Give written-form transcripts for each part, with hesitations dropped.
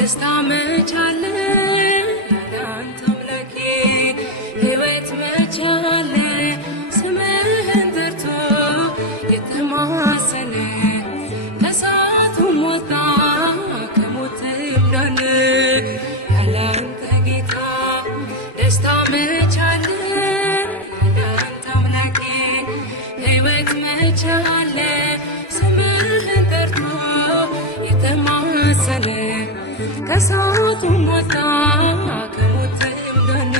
ደስታ መቻለ ያላንተ አምላኬ ሕይወት መቻለ ስምህን ጠርቶ የተማሰነ ከእሳቱም ወጣ ከሞትም ዳነ ያላንተ ጌታ ደስታ መቻለ ያላንተ አምላኬ ሕይወት መቻለ ስምህን ጠርቶ የተማሰነ ከእሳቱም ወጣ ከሞትም ዳነ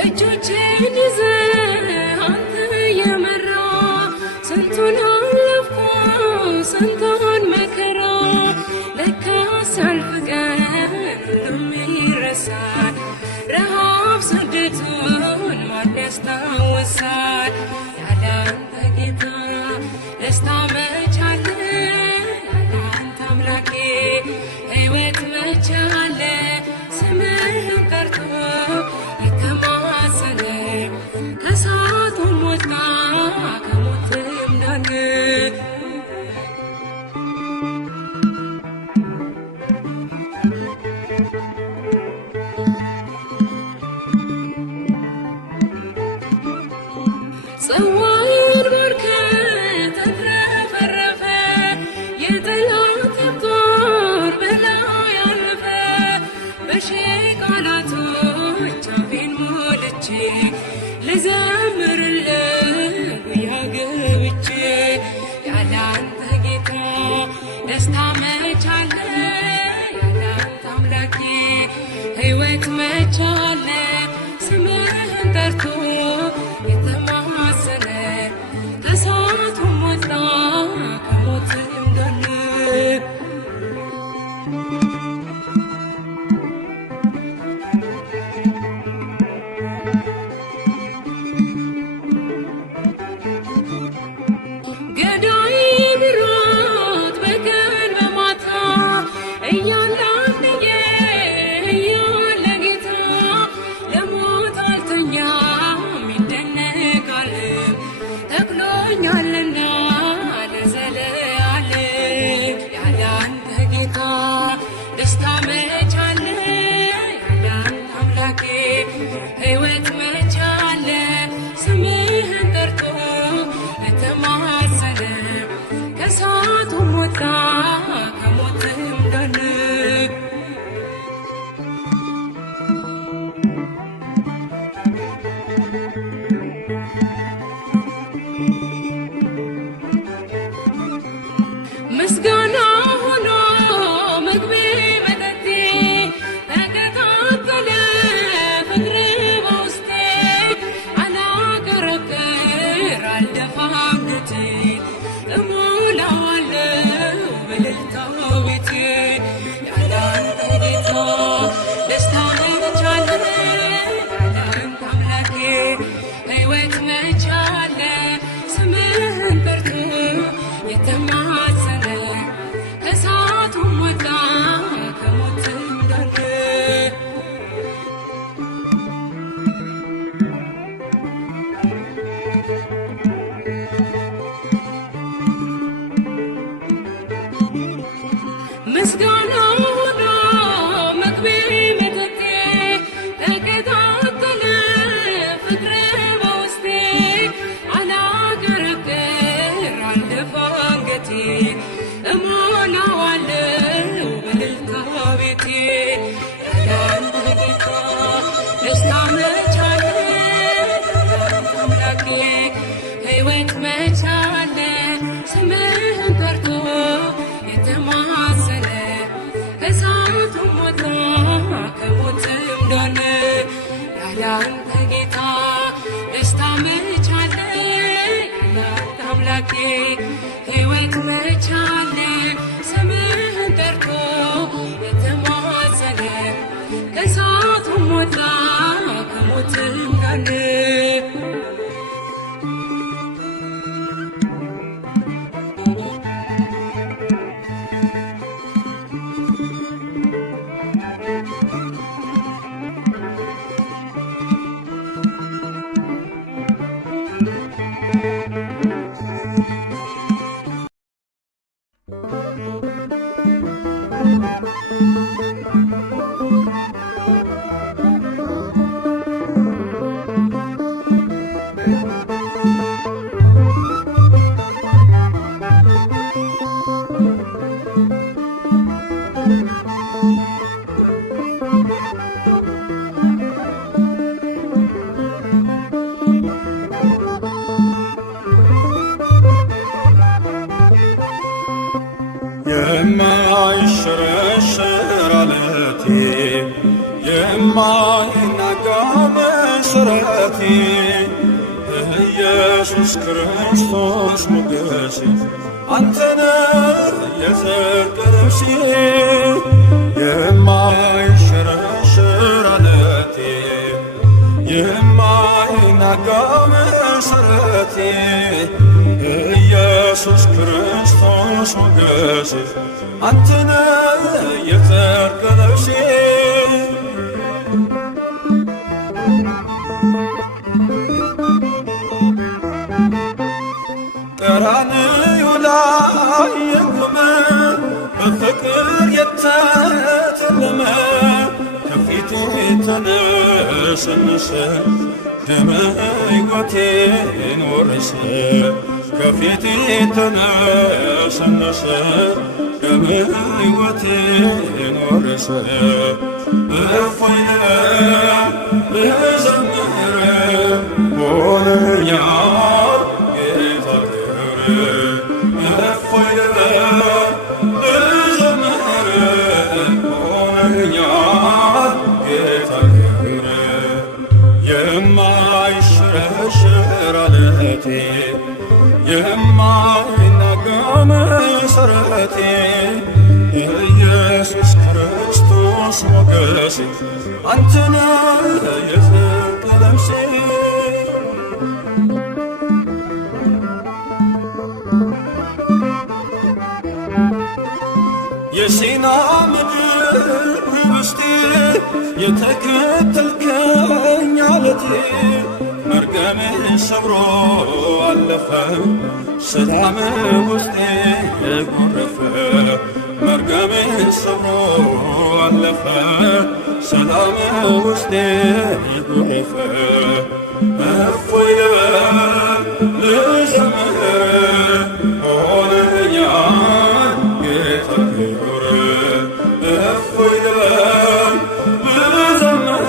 እጆቼን ይዘህ አንተ የመራ ስንቱን አለፍኩ ስንቱን መከራ ለካስ ያልፍ ቀን ሁሉም ይረሳል ረሃብ ስደቱን ማን ያስታውሳል ያላንተ ጌታ ደስታ መቻለ ያላንተ አምላኬ ሕይወት መቻለ ስምህን ጠርቶ የተማሰነ ከእሳቱም ወጣ ከሞትም ዳነ ጽዋዬን ባርከህ ተትረፈረፈ የጠላቴም ጦር በላይ አለፈ በሺህ ቃላቶች አፌን ሞልቼ ልዘምርልህ ጉያ ገብቼ ያላንተ ጌታ ደስታ መቻለ ያላንተ አምላኬ ሕይወት መቻለ ስምህን ጠርቶ የተማሰነ ከእሳቱም ወጣ ከሞትም ዳነ ገዳይ ብሮት በቀን በማታ እያንዳንድዬ እያለ ጌታ ለሞት አልተኛም ይደነቃል ተክሎኛልና ለዘለዓለም ያላንተ ጌታ ደስታ መቻለ ያላንተ አምላኬ ሕይወት መቻለ ስምህን ጠርቶ የተማሰነ ከእሳቱም ወጣ ከሞትም ዳነ ምስጋና ሆኖ ምግቤ መጠጤ ተቀጣጠለ ፍቅሬ በውስጤ አላቀረቅር አልደፋ አንገቴ እሞላዋለሁ በእልልታ ቤቴ ያላንተ ጌታ ደስታ መቻለ ያላንተ አምላኬ ሕይወት መቻለ ስምህን ጠርቶ የተማሰነ ከእሳቱም ወጣ ከሞትም ዳነ ምስጋና ሆኖ ምግቤ መጠጤ ተቀጣጠለ ፍቅሬ በውስጤ አላቀረቅር አልደፋ አንገቴ እሞላዋለሁ በእልልታ ቤቴ ያላንተ ጌታ ደስታ መቻለ ያላንተ አምላኬ ሕይወት መቻለ ስምህን ጠርቶ የተማሰነ የማይሸረሸር ዓለቴ የማይናጋ መሠረቴ ኢየሱስ ክርስቶስ ሞገሴ አንተነህ የጽድቅ ልብሴ የማይሸረሸር ዓለቴ የማይናጋ መሠረቴ ኢየሱስ ክርስቶስ ሞገሴ አንተነህ የጽድቅ ልብሴ ቀራንዮ ላይ የቆመ በፍቅር የተተለመ ከፊቴ ተነሰነሰ ደመ ሕይወቴን ወረሰ ከፊቴ ተነሰነሰ ደመ ሕይወቴን ወረሰ እፎይ ልዘምር ሆነኛል ጌታ ክብር እፎይ ልዘምር ሆነኛል ጌታ ክብር የማይሸረሸር ዓለቴ የማይናጋ መሠረቴ ኢየሱስ ክርስቶስ ሞገሴ አንተነህ የጽድቅ ልብሴ የሲና ምድር ኅብስቴ የተከተልከኝ ዓለቴ መርገምህ ሰብሮ አለፈ ሰላም ውስጤ ጎረፈ መርገምህ ሰብሮ አለፈ ሰላም ውስጤ ጎረፈ እፎይ ልዘምር ሆነኛል ጌታ ክብር እፎይ ልዘምር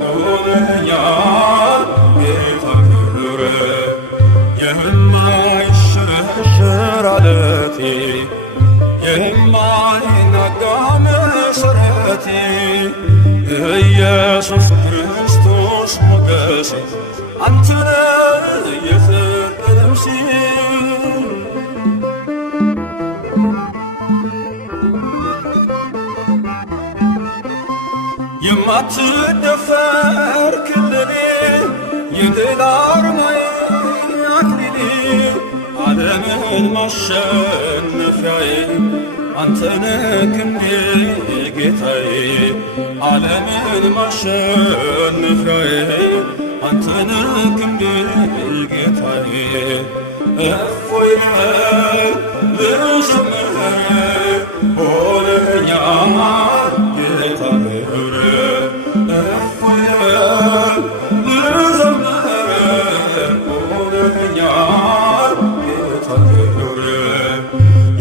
ሆነኛል ጌታ ክብር የማይሸረሸር ዓለቴ የማይናጋ መሠረቴ ኢየሱስ ክርስቶስ ሞገሴ አንተነህ የጽድቅ ልብሴ የማትደፈር ክልሌ የድል አርማዬ አክሊሌ ዓለምን ማሸነፊያዬ አንተነህ ክንዴ ጌታዬ ዓለምን ማሸነፊያዬ አንተነህ ክንዴ ጌታዬ እፎይ ልዘምር ሆነኛል ጌታ ክብር እፎይ ልዘምር ሆነኛል ጌታ ክብር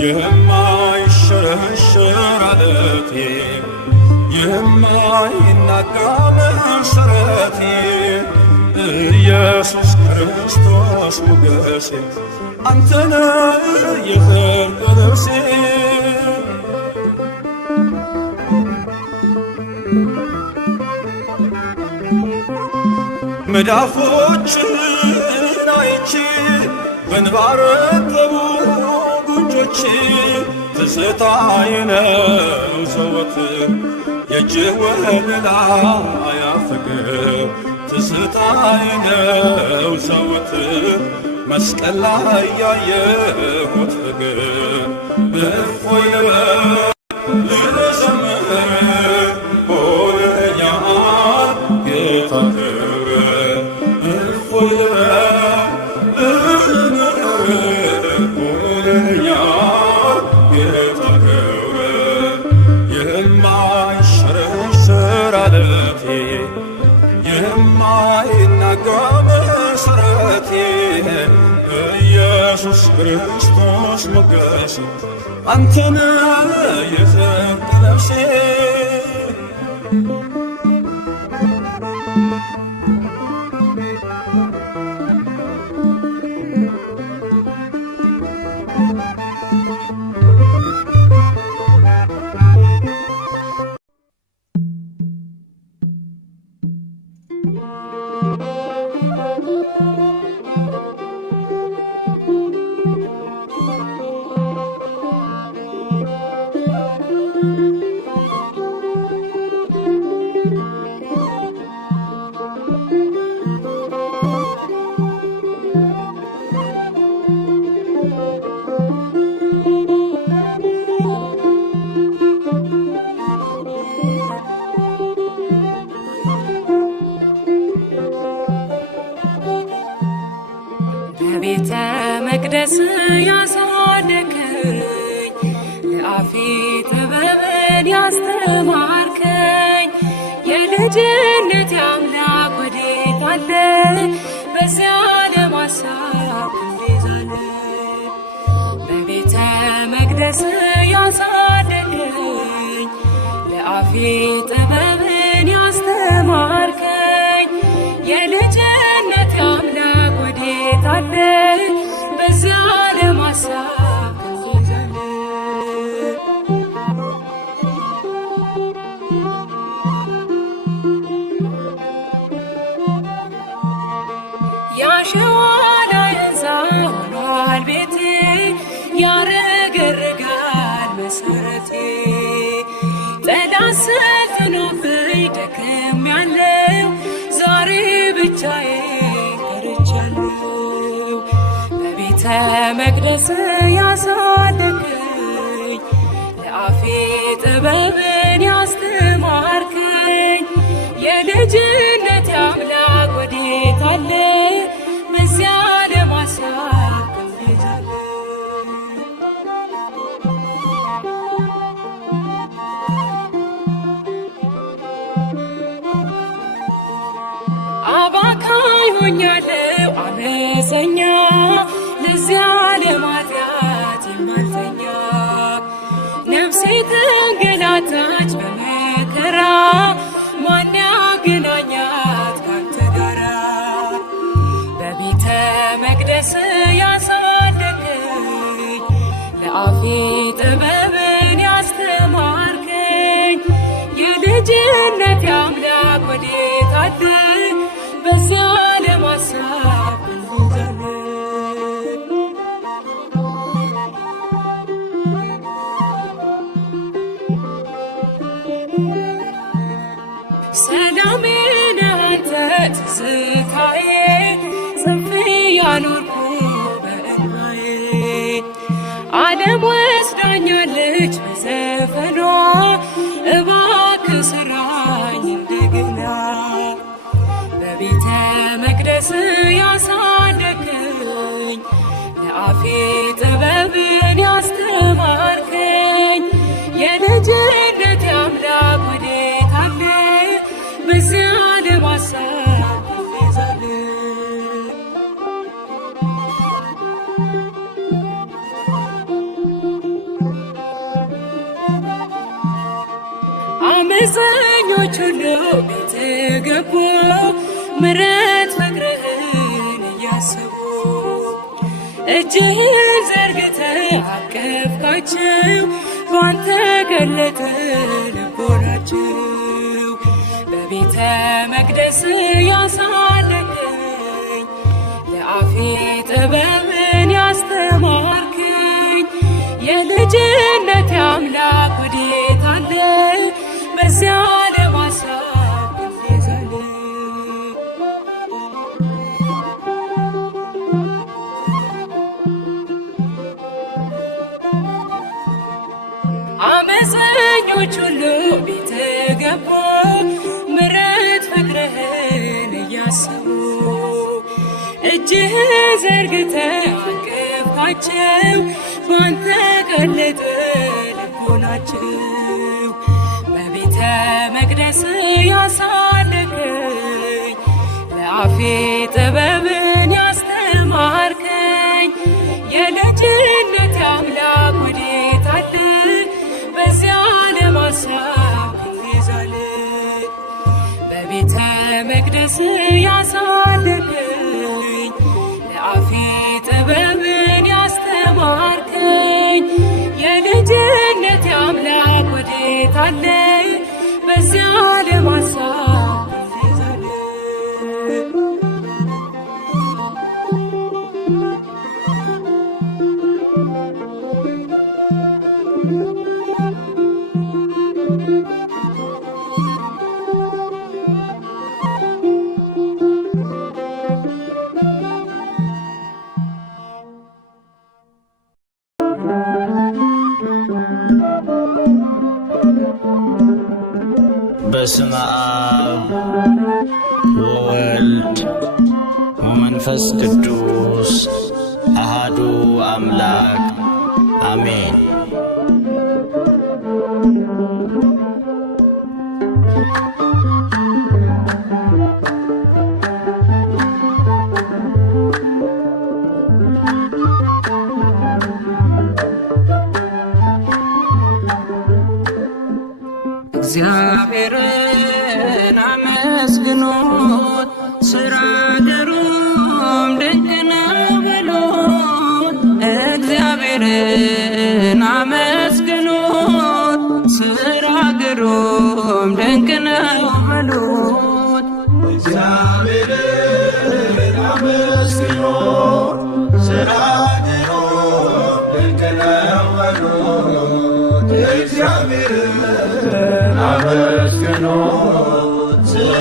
የማይሸረሸር ዓለቴ የማይናጋ መሠረቴ ኢየሱስ ክርስቶስ ሞገሴ አንተነህ የጽድቅ ልብሴ መዳፎችህን አይቼ በእንባ ረጠቡ ጉንጮቼ ትዝታዬ ነው ዘወትር የእጅህ ወለላ ያፍቅር ትዝታዬ ነው ዘወትር መስቀል ላይ ያየሁት ፍቅር እፎይ ልዘምር ሆነኛል ጌታ ክብር እፎይ ልዘምር ሆነኛል ጌታ ክብር የተናጋ መሰረቴ ኢየሱስ ክርስቶስ ሞገሴ አንተነ የጽድቅ ነፍሴ በቤተ መቅደስ ያሳደግከኝ ለአፌ ጥበብን ያስተማርከኝ የልጅነት አምላክ ወዴት አለ? በዚያ ለማሳብ እንዴዛለ በቤተ መቅደስ ያሳደግከኝ ለአፌ ጥበብን ያስተማርከኝ የልጅነት አምላክ ወዴት አለ? በዚያ ለማሳብ እንዴዛለ ያሸዋ ላይ ሕንፃ ሆኗል ቤቴ ያረገርጋል መሰረቴ ጠላት ሰልጥኖብኝ ደክሜያለሁ ዛሬ ብቻዬን ቀርቻለሁ በቤተ መቅደስ ያሳደግከኝ ለአፌ ጥበብን ያስተማርከኝ የልጅነት አምላክ ወዴት አለ? በዚያ ለማሳብ እንዴዛለ አባካኝ ሆኛለሁ አመፀኛ ለዚያ ለማጥያት የማልተኛ ነፍሴ ተንገላታች በመከራ ማን ያገናኛት ካንተ ጋራ በቤተ መቅደስ ያሳደግከኝ ለአፌ ጥበብን ያስተማርከኝ የልጅነት አምላክ ወዴት አለ? በዚያ ለማሳብ እንዴዛለ ሰላሜ ነህ አንተ ትዝታዬ ጽፌ ያኖርኩ በእንባዬ ዓለም ወስዳኛለች በዘፈኗ እባክህ ስራኝ እንደገና በቤተ መቅደስ ያሳደግከኝ ለአፌ ጥበብን ያስተማርከኝ የልጅነት አምላክ ወዴት አለ? በዚያ ለማሳብ እንዴዛለ አመፀኞች ሁሉ ቤት ገቡ ምሕረት ፍቅርህን እያሰቡ እጅህን ዘርግተህ አቀፍካቸው ባንተ ገለጠ ልቦናቸው በቤተ መቅደስ ያሳደግከኝ ለአፌ ጥበብን ያስተማርከኝ የልጅነት አምላክ ወዴት አለ? በዚያ ለማሳብ እንዴዛለ አመፀኞች ሁሉ ቤት ገቡ ምሕረት ፍቅርህን እያሰቡ እጅህ ዘርግተህ አቀፍካቸው ባንተ ቀለጠ ልቦናቸው በቤተ መቅደስ ያሳደግከኝ ለአፌ ጥበብን ያስተማርከኝ የልጅነት አምላክ ወዴት አለ? በዚያ ለማሳብ ትይዛለህ በቤተ መቅደስ ያሳደገኝ ለአፌ ጥበብን ያስተማርከኝ የልጅነት አምላክ ወዴት አለ? በዚያ ለማሳብ ትይዛለህ በስመ አብ ወወልድ ወመንፈስ ቅዱስ አሃዱ አምላክ አሜን። እግዚአብሔርን አመስግኑት፣ ሥራ ግሩም ድንቅ ነው በሉት። እግዚአብሔርን አመስግኑት፣ ሥራ ግሩም ድንቅ ነው በሉት። እግዚአብሔርን አመስግኑት፣ ሥራ ግሩም ድንቅ ነው በሉት። እግዚአብሔርን አመስግኑት፣ ሥራ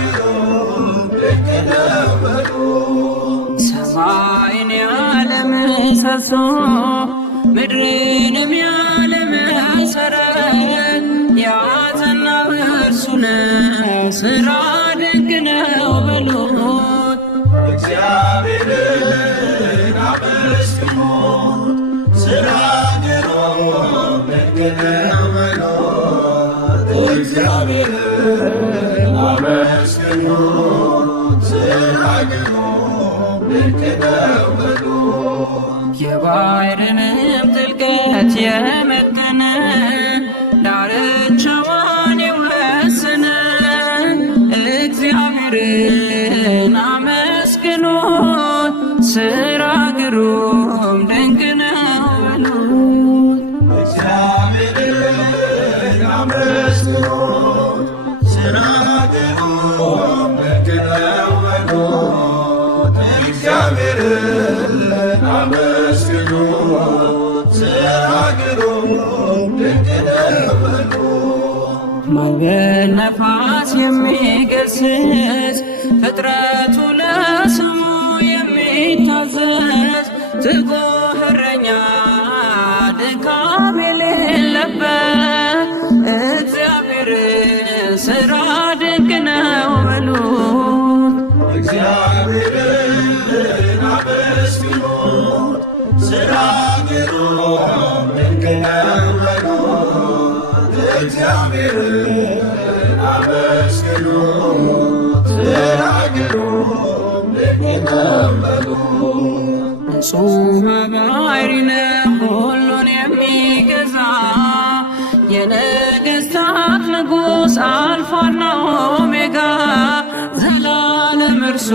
ግሩም ድንቅ ነው በሉት። ሰማይን ያለ ምሰሶ ምድርንም ያለ መሠረት ያጸና እርሱ ነው፣ ሥራ ድንቅ ነው በሉት። እግዚአብሔርን አመስግኑት፣ ሥራ ግሩም ድንቅ ነው በሉት። እግዚአብሔርን አመስግኑት፣ ሥራ ግሩም ድንቅ ነው በሉት። የባሕርንም ጥልቀት የመጠነ ዳርቻዋን የወሰነ እግዚአብሔርን አመስግኑት፣ ሥራ ግሩም ድንቅ ነው በሉት። እግዚአብሔርን አመስግኑት፣ ሥራ ግሩም ድንቅ ነው በሉት። እግዚአብሔርን አመስግኑት፣ ሥራ ግሩም ድንቅ ነው በሉት። ማዕበል ነፋስ የሚገስጽ ፍጥረቱ ለስሙ የሚታዘዝ ትጉህ እረኛ ድካም የሌለበት እግዚአብሔር ሥራ ድንቅ ነው በሉት። እግዚአብሔርን አመስግኑት፣ ሥራ ግሩም ድንቅ ነው በሉት። እግዚአብሔርን አመስግኑት፣ ሥራ ግሩም ድንቅ ነው በሉት። ንጹሕ ባሕሪ ነው ሁሉን የሚገዛ የነገሥታት ንጉሥ አልፋና ኦሜጋ ዘላለም እርሱ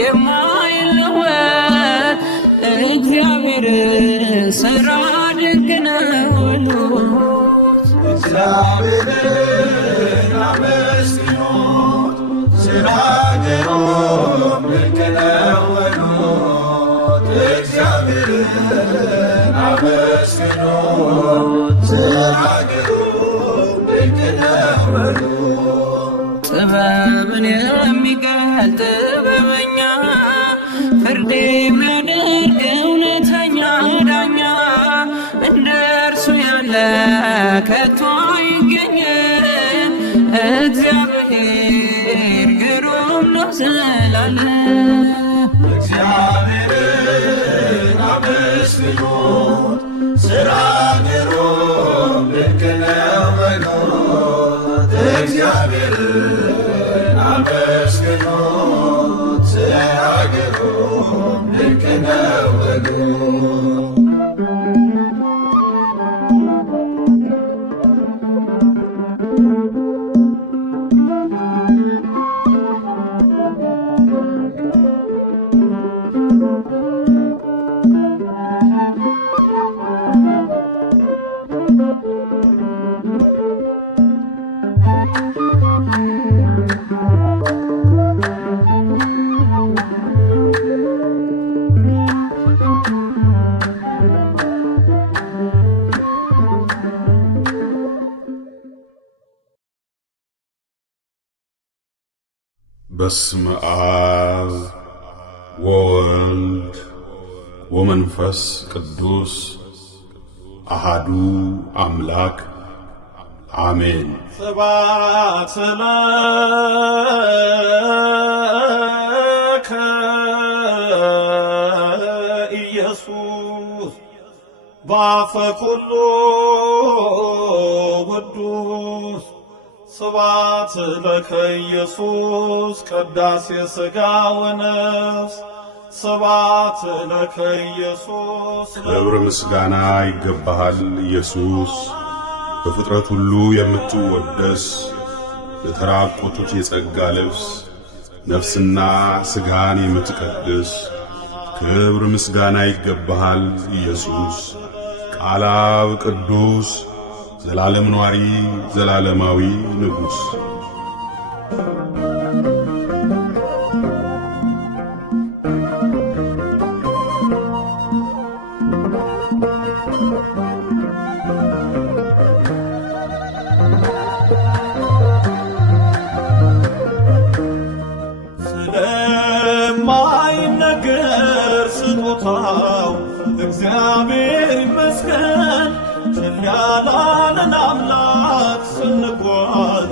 የማይለወጥ እግዚአብሔር ሥራ ድንቅ ነው በሉት። እግዚአብሔርን አመስግኑት፣ ሥራ ግሩም ድንቅ ነው በሉት። እግዚአብሔርን አመስግኑት፣ ሥራ ግሩም ድንቅ ነው በሉት። ጥበብን የሚገልጥ ጥበበኛ ፍርድ የሚያደርግ እውነተኛ ዳኛ እንደ እርሱ ያለ ከቶ አይገኝም። እግዚአብሔር ግሩም ነው ዘላለም። እግዚአብሔርን አመስግኑት፣ ሥራ ግሩም ድንቅ ነው በሉት። እግዚአብሔርን አመስግኑት፣ በስመ አብ ወወልድ ወመንፈስ ቅዱስ አሃዱ አምላክ አሜን። ስብሐት ለከ ኢየሱስ በአፈ ኩሉ ቅዱስ ስብሐት ለከ ኢየሱስ ቅዳሴ ሥጋ ወነፍስ ስብሐት ለከ ኢየሱስ። ክብር ምስጋና ይገባሃል ኢየሱስ፣ በፍጥረት ሁሉ የምትወደስ ለተራቆቱት የጸጋ ልብስ ነፍስና ሥጋን የምትቀድስ ክብር ምስጋና ይገባሃል ኢየሱስ። ቃለ አብ ቅዱስ ዘላለም ኗሪ ዘላለማዊ ንጉሥ ስለማይነገር ስጦታው እግዚአብሔር ይመስገን። ቸል ያላለን አምላክ ስንጓዝ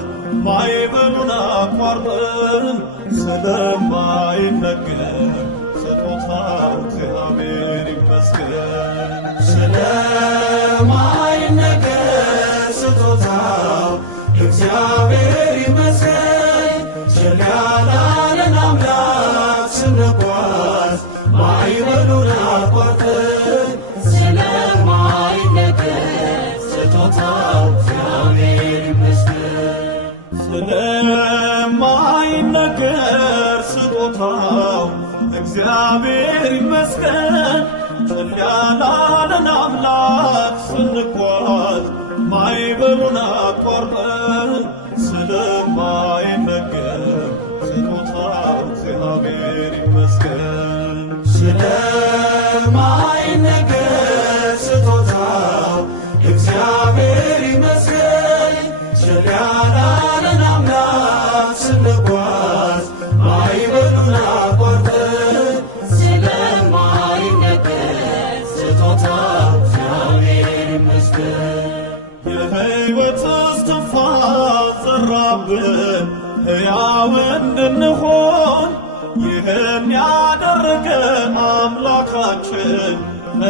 ማዕበሉን አቋርጠን ስለማይነገር ስጦታው እግዚአብሔር ይመስገን። ስለማይነገር ስጦታው እግዚአብሔር ይመስገን። ቸል ያላለን አምላክ ስንጓዝ ማዕበሉን አቋርጠን ስለማይነገር ስጦታው እግዚአብሔር ይመስገን። ስለማይነገር ስጦታው እግዚአብሔር ይመስገን። ቸል ያላለን አምላክ ስንጓዝ ማዕበሉን አቋርጠን ስለማይነገር ስጦታው እግዚአብሔር ይመስገን። ስለማይነገር ስጦታው እግዚአብሔር ይመስገን። ቸል ያላለን አምላክ ስንጓዝ ማዕበሉን አቋርጠን ስለማይነገር ስጦታው እግዚአብሔር ይመስገን። የሕይወት እስትንፋስ ዘራብን ሕያው እንድንሆን ይህን ያደረገ አምላካችን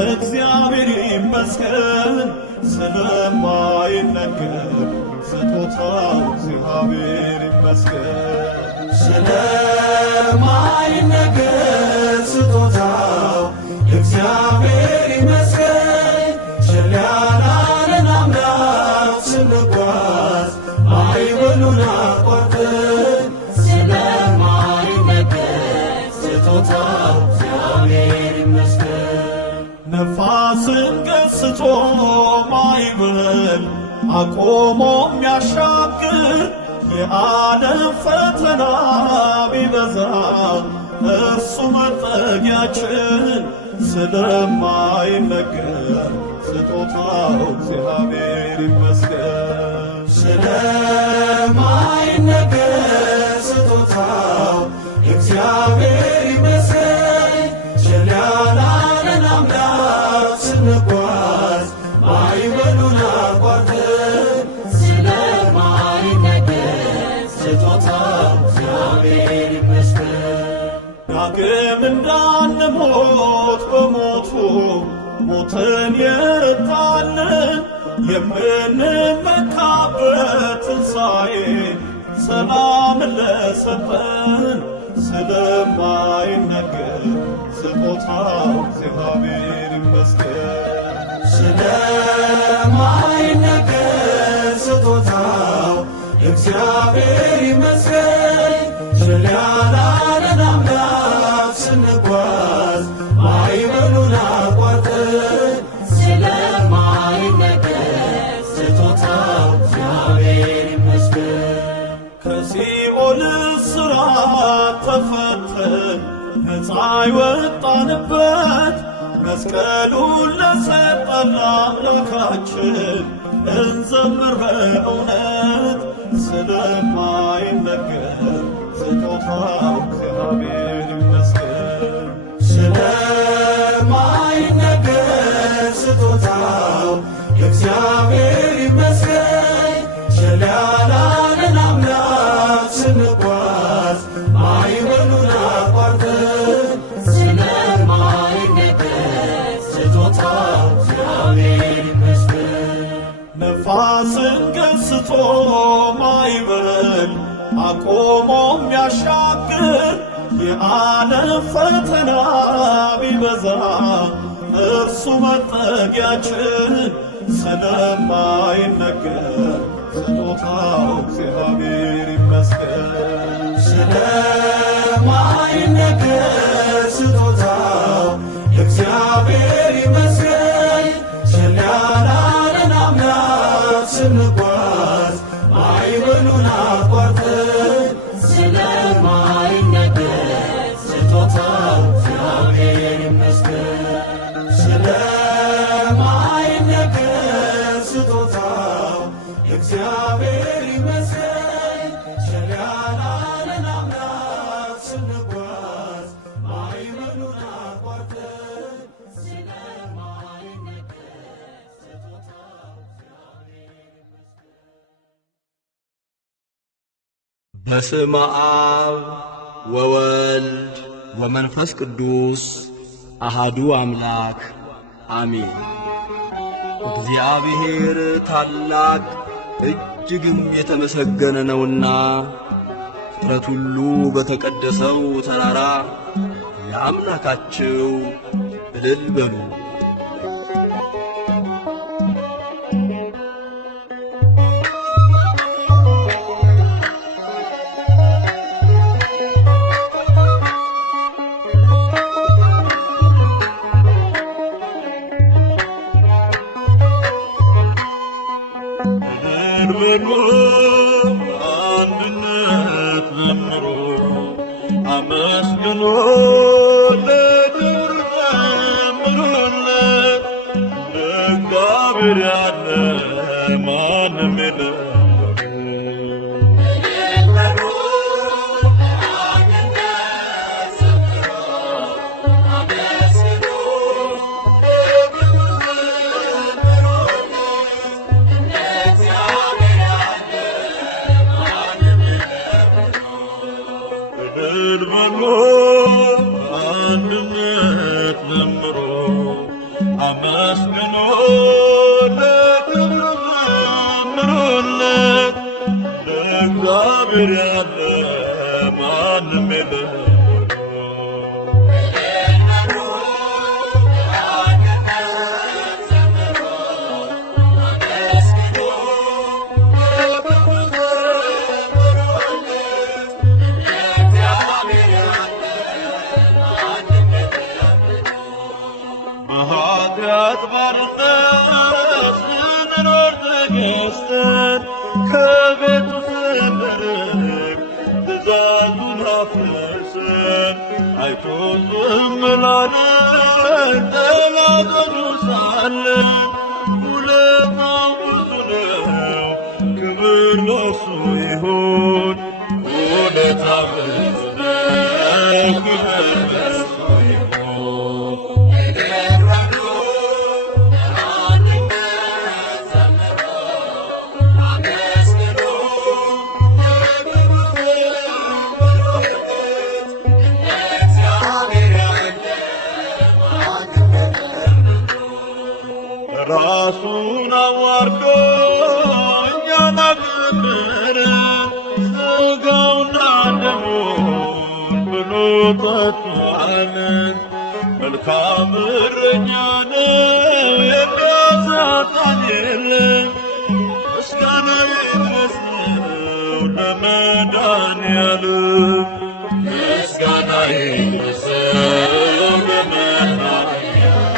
እግዚአብሔር ይመስገን። ስለማይነገር ስጦታው እግዚአብሔር ይመስገን። ስለማይነገር ስጦታው እግዚአብሔር ይመስገን። ቸል ያላለን አምላክ ስንጓዝ ማዕበሉን አቋርጠን ስለማይነገር ስጦታው እግዚአብሔር ይመስገን። ነፋስን ገስጾ ማዕበል አቆሞ የሚያሻግር የዓለም ፈተና ቢበዛ እርሱ መጠጊያችን። ስለማይነገር ስጦታው እግዚአብሔር ይመስገን። ስለማይነገር ስጦታው እግዚአብሔር ይመስገን። ቸል ያላለን አምላክ ስንጓዝ ማዕበሉን አቋርጠን ስለማይነገር ስጦታው እግዚአብሔር ይመስገን። ዳግም እንዳንሞት በሞቱ ሞትን የረታልን የምንመካበት ትንሣኤ ሰላምን ለሰጠን ስለማይነገር ስጦታው እግዚአብሔር ይመስገን። ስለማይነገር ስጦታው እግዚአብሔር ይመስገን። ቸል ያላለን አምላክ ስንጓዝ ማዕበሉን አቋርጠን ስለማይነገር ስጦታው እግዚአብሔር ይመስገን። ከሲኦል እስራት ተፈተን ነፃ የወጣንበት መስቀሉን ለሰጠን አምላካችን እንዘምር በእውነት ስለማይነገር ስጦታ ስጦታው እግዚአብሔር ይመስገን። ስለማይነገር ስጦታው እግዚአብሔር ይመስገን። ቸል ያላለን አምላክ ስንጓዝ ማዕበሉን አቋርጠን ስለማይነገር ስጦታው እግዚአብሔር ይመስገን። ነፋስን ገስጾ ማዕበል አቆሞ የሚያሻግር የዓለም ፈተና ቢበዛ እርሱ መጠጊያችን ስለማይነገር ስጦታው እግዚአብሔር ይመስገን። ስለማይነገር ስጦታው እግዚአብሔር ይመስገን። ቸል ያላለን አምላክ ስንጓዝ ማዕበሉን አቋርጠን ስለማይነገር ስጦታው እግዚአብሔር ይመስገን። ስለማይነገር ስጦታው እግዚአብሔር ይመስገን። ቸል ያላለን አምላክ ስንጓዝ ማዕበሉን አቋርጠን ስለማይነገር ስጦታው እግዚአብሔር ይመስገን። በስመ አብ ወወልድ ወመንፈስ ቅዱስ አሃዱ አምላክ አሜን። እግዚአብሔር ታላቅ እጅግም የተመሰገነ ነውና ፍጥረት ሁሉ በተቀደሰው ተራራ ለአምላካቸው እልል በሉ። አንድነት ዘምሩ አመስግኑ ለክብር ዘምሩለት። እግዚአብሔር ያለ ማንም የለም። አንድነት ዘምሩ አመስግኑ ለክብር ዘምሩለት። እግዚአብሔር ያለ ማንም የለም። በኃጢአት ባርነት ስንኖር ተገዝተን ከቤቱ ስንርቅ ትእዛዙን አፍርሰን አይቶን ዝም ላለን ጠላቶቹ ሳለን ውለታው ብዙ ነው፣ ክብር ለእርሱ ይሁን። ውለታው ብዙ ነው፣ ክብር ለእርሱ ይሁን። ራሱን አዋርዶ እኛን አከበረ፣ ሥጋውና ደሙን ብሎ ጠጥቶአለን። መልካም እረኛ ነው፣ የሚያሳጣን የለም። ምስጋና ይድረሰው ለመድኃኔዓለም፣ ምስጋና ይድረሰው ለመድኃኔዓለም።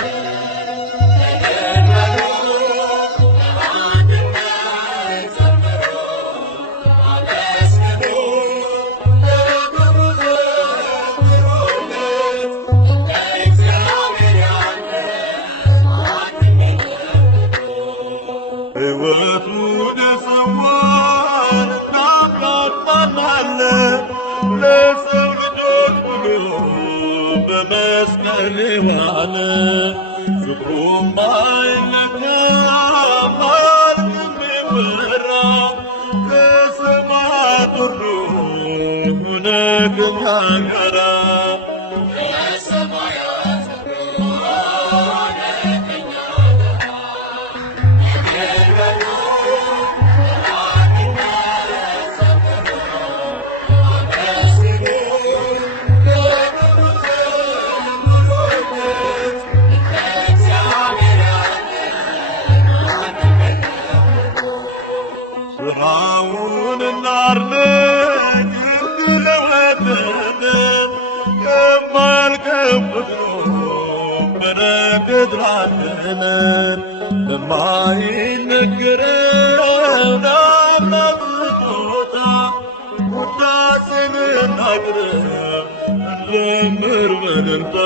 ሕይወቱን የሰዋን እናምላክ ማናለ? ለሰው ልጆች ብሎ በመስቀል ዋለ። ፍቅሩም ባይለካ ማንም ይፈራ ከሰማያት ወርዶ ሆነ ከኛ ጋራ ስራውን እናድንቅ ስለወደደ የማያልቀው ፍቅሩ በረከት ላደለን በማይነገረው ለአምላክ ስጦታ ውዳሴን እናቅርብ እንዘምር በደስታ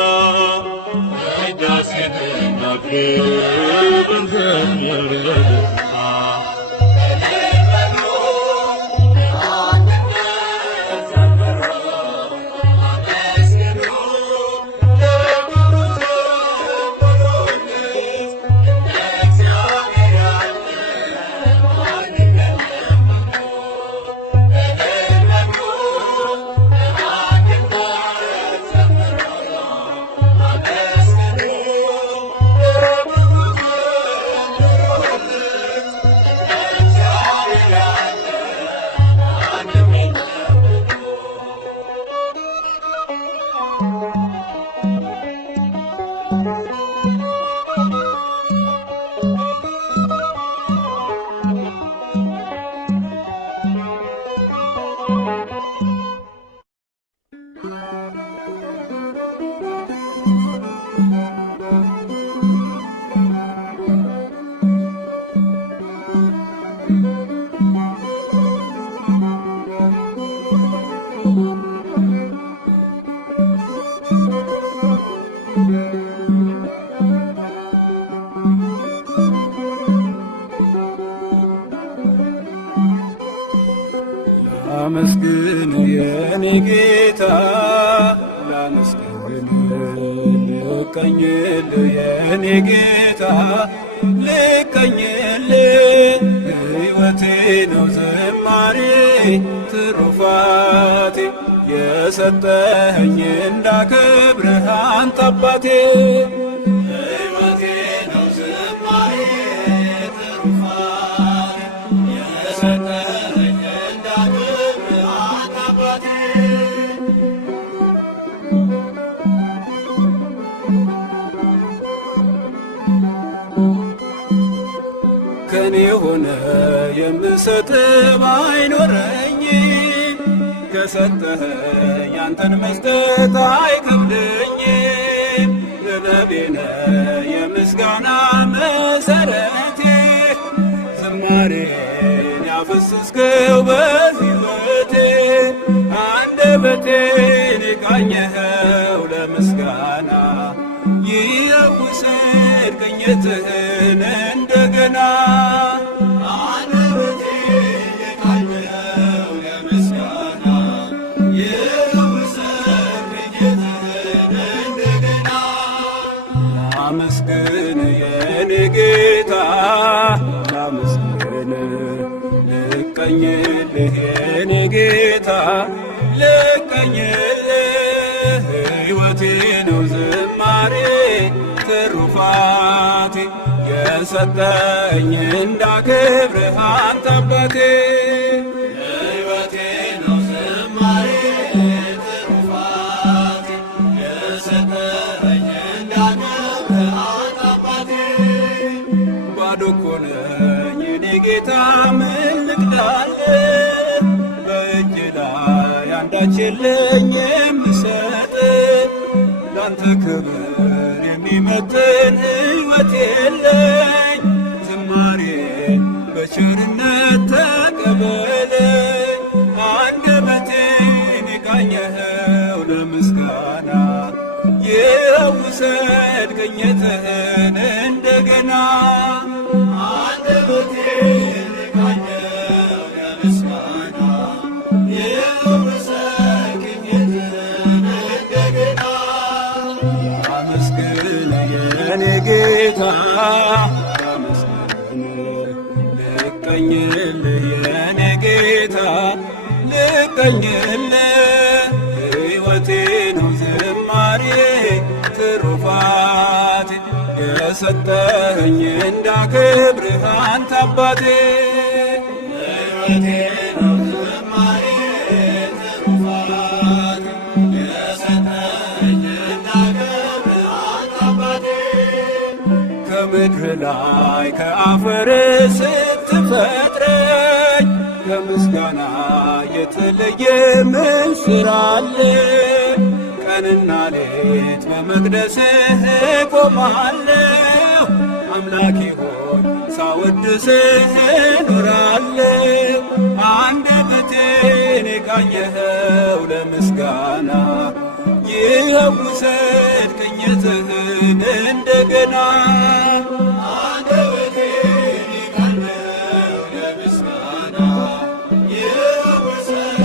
ውዳሴን እናቅርብ እንዘምር በደስታ ላመስግን የኔ ጌታ ላመስግን ልቀኝል የኔ ጌታ ልቀኝል ሕይወቴ ነው ዝማሬ ትሩፋቴ የሰጠኸኝ እንዳከብርህ አንተ አባቴ ከኔ ሆነ የምሰጥ ባይኖረኝ ከሰጠኸኝ አንተን መስጠት አይከብደኝም። ጥበቤነ የምስጋና መሰረቴ ዝማሬን ያፈስስከው በሕይወቴ አንደበቴን የቃኘኸው ለምስጋና ይውሰድ ቅኝትህን እንደገና አንደበቴን የቃኘኸው ለምስጋና ይውሰድ ቅኝትህን እንደገና ላመስግን የኔ ጌታ ላመስግን ልቀኝልህ የኔ ጌታ ልቀኝልህ ሕይወቴ ነው ዝማሬ ትሩፋቴ የሰጠኝ እንዳከብርህ አንተ አባቴ ሕይወቴ ነው ዝማሬ ትሩፋቴ የሰጠኝ እንዳከብርህ አንተ አባቴ ባዶ እኮ ነኝ የኔ ጌታ ምን ልክዳለህ በእጅ ላይ አንዳች የለኝ የምሰጥ ላንተ ክብር የሚመጥን ሕይወት የለኝ ዝማሬን በቸርነት ተቀበለኝ አንደበቴን የቃኘኸው ለምስጋና ይውሰድ ቅኝትህን እንደገና አንደበቴን የቃኘኸው ለምስጋና ይውሰድ የሰጠኸኝ እንዳከብርህ አንተ አባቴ ሕይወቴ ነው ዝማሬ ትሩፋት የሰጠኸኝ እንዳከብርህ አንተ አባቴ ከምድር ላይ ከአፈር ስትፈጥረኝ ከምስጋና የተለየ ምን ሥራ አለ? ቀንና ሌት በመቅደስህ እቆማለሁ። አምላኬ ሆይ ሳወድስህ እኖራለሁ። አንደበቴን የቃኘኸው ለምስጋና ይኸው ውሰድ ቅኝትህን እንደገና። አንደበቴን የቃኘኸው ለምስጋና ይኸው ውሰድ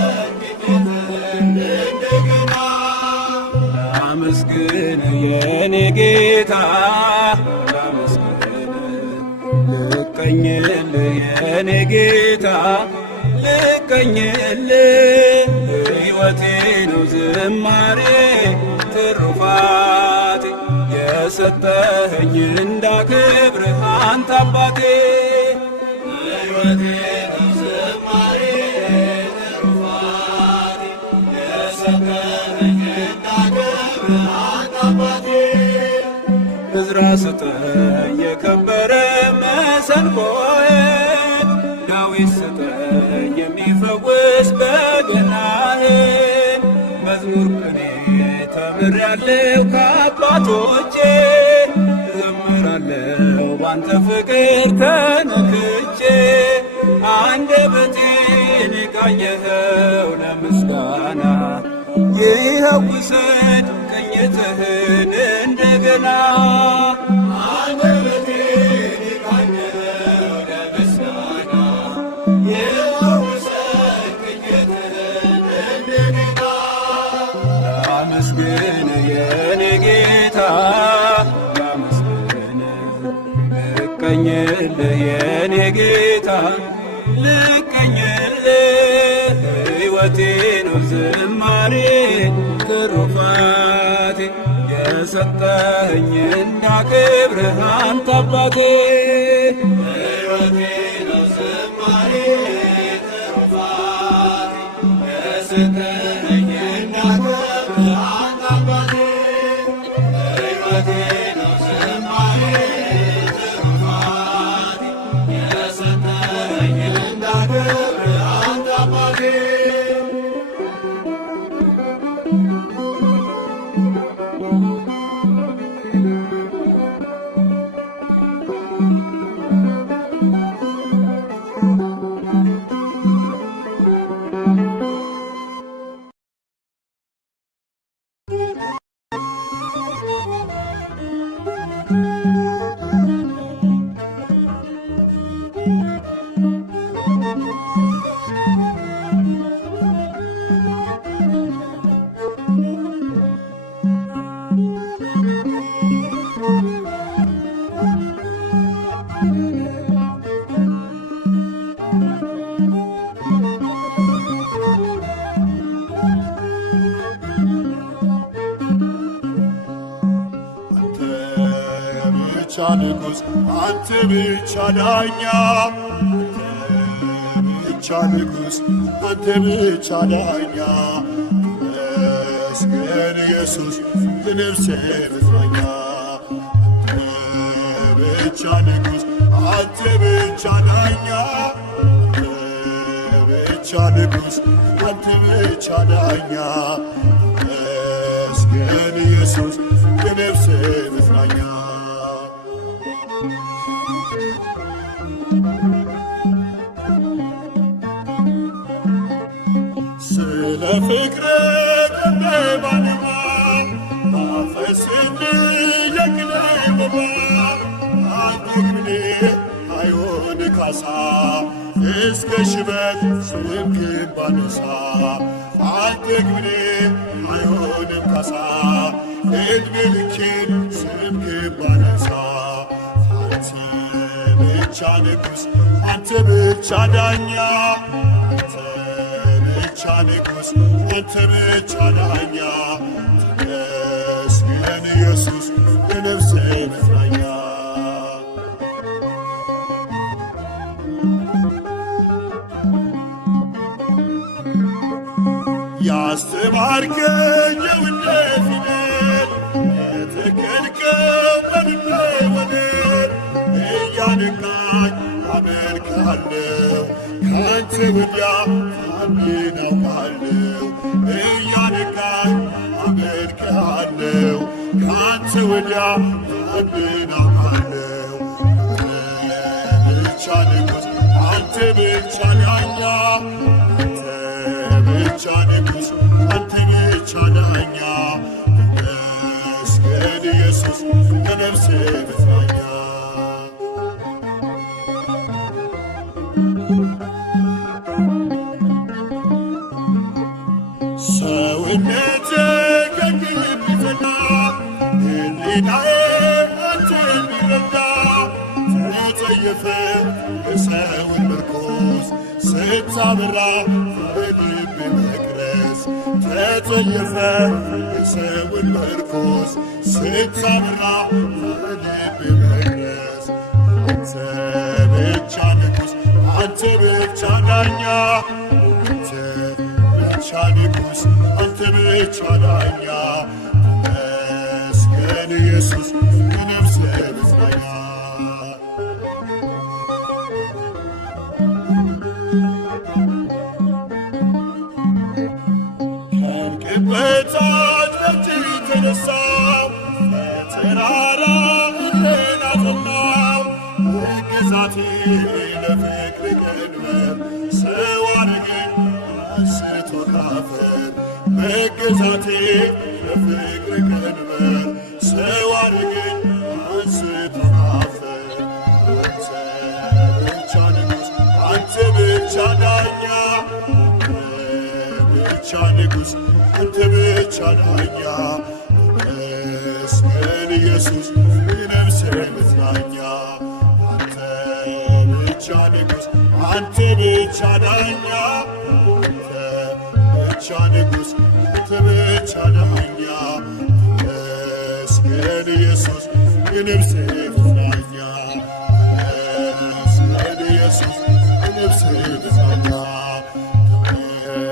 ቅኝትህን እንደገና። ላመስግን የኔ ጌታ ላመስግን፣ ልቀኝል የኔ ጌታ ልቀኝል። ሕይወቴ ነው ዝማሬ ትሩፋቴ የሰጠኸኝ እንዳከብርህ አንተ አባቴ ሕይወቴ ነው ዝማሬ ትሩፋቴ የሰጠኸኝ እንዳከብርህ አንተ አባቴ። ዕዝራ ስጠኝ የከበረ መሰንቆዬን፣ ዳዊት ስጠኝ የሚፈውስ በገናዬን። መዝሙር ቅኔ ተምሬአለሁ ከአባቶቼ፣ እዘምራለሁ ባንተ ፍቅር ተነክቼ። አንደበቴን የቃኘኸው ለምስጋና ይኸው ውሰድ ቅኝትህን እንደገና። አንደበቴን የቃኘኸው ለምስጋና ይኸው ውሰድ ቅኝትህን እንደገና። ላመስግን የኔ ጌታ ላመስግን፣ ልቀኝልህ የኔ ጌታ ልቀኝልህ። ሕይወቴ ነው ዝማሬ ትሩፋቴ የሰጠኸኝ እንዳከብርህ አንተ አባቴ ሕይወቴ ነው ዝማሬ ትሩፋቴ የሰጠኸኝ እንዳከብርህ አንተ አባቴ ሕይወቴ ነው ዝማሬ ትሩፋቴ የሰጠኸኝ እንዳከብርህ አንተ አባቴ። ንጉሥ አንተ ብቻ ዳኛ፣ አንተ ብቻ ንጉሥ አንተ ብቻ ዳኛ። መስገን ኢየሱስ ለነፍሴ መጽናኛ። አንተ ብቻ ንጉሥ አንተ ብቻ ዳኛ፣ አንተ ብቻ ንጉሥ አንተ ብቻ ዳኛ። መስገን ኢየሱስ ለነፍሴ መጽናኛ። ስለ ፍቅር እንደ ባንባ ማፈስን የግሌ ወባ አንግብኔ አይሆን ካሳ እስከ ሽበት ስምክን ባነሳ አንግብኔ አይሆንም ካሳ ዕድሜ ልኬን ስምክን ባነሳ አንተ ብቻ ንጉሥ አንተ ብቻ ዳኛ ብቻ ንጉሥ አንተ ብቻ ዳኛ። ተመስገን ኢየሱስ ለነፍሴ መጽናኛ። ያስተማርከኝ እንደ ፊደል የተከልከው በልቤ ወደር እያነቃኝ አመልክሃለሁ ካንተ ወዲያ ማንን አውቃለሁ እያነቃኝ አመልክሃለሁ ካንተ ወዲያ ማንን አውቃለሁ ብቻ ንጉሥ አንተ ብቻ ዳኛ አንተ ብቻ ንጉሥ አንተ ብቻ ዳኛ መስገድ ኢየሱስ ለነፍሴ መጽናኛ ሰውነቴ ከእንግልት ቢፈታ ሕሊናዬ አንተን ቢረዳ ተጸየፈ የሰውን ምርኮስ ስታበራ በልቤ መቅረዝ ተጸየፈ የሰውን ምርኮስ ስታበራ በልቤ መቅረዝ አንተ ብቻ ንጉሥ አንተ ብቻ ዳኛ አንተ ብቻ ንጉሥ አንተ ብቻ ዳኛ መስገን ኢየሱስ ለነፍሴ መጽናኛ ከእንቅበታች በእጅ ተነሳው በተራራ እግሬን አጸናው ግዛቴ ለፍቅር ቀንበር ሰው አረገኝ አንስቶ ካፈር መገዛቴ ለፍቅር ቀንበር ሰው አረገኝ አንስቶ ካፈር አንተ ብቻ ንጉሥ አንተ ብቻ ዳኛ ብቻ ንጉሥ አንተ ብቻ ዳኛ መስገን ኢየሱስ ለነፍሴ መጽናኛ አንተ ብቻ ንጉሥ አንተ ብቻ ዳኛ አንተ ብቻ ንጉሥ አንተ ብቻ ዳኛ መስገን ኢየሱስ ለነፍሴ መጽናኛ መስገን ኢየሱስ ለነፍሴ መጽናኛ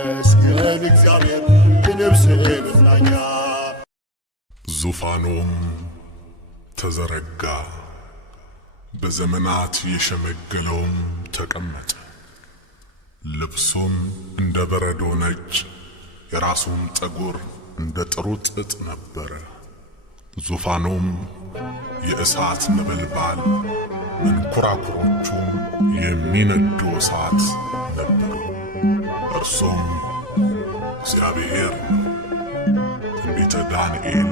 መስገን እግዚአብሔር ለነፍሴ መጽናኛ ዙፋኑም ተዘረጋ በዘመናት የሸመገለውም ተቀመጠ ልብሱም እንደ በረዶ ነጭ የራሱም ጠጉር እንደ ጥሩ ጥጥ ነበረ ዙፋኑም የእሳት ነበልባል መንኰራኵሮቹም የሚነዱ እሳት ነበሩ እርሱም እግዚአብሔር ትንቢተ ዳንኤል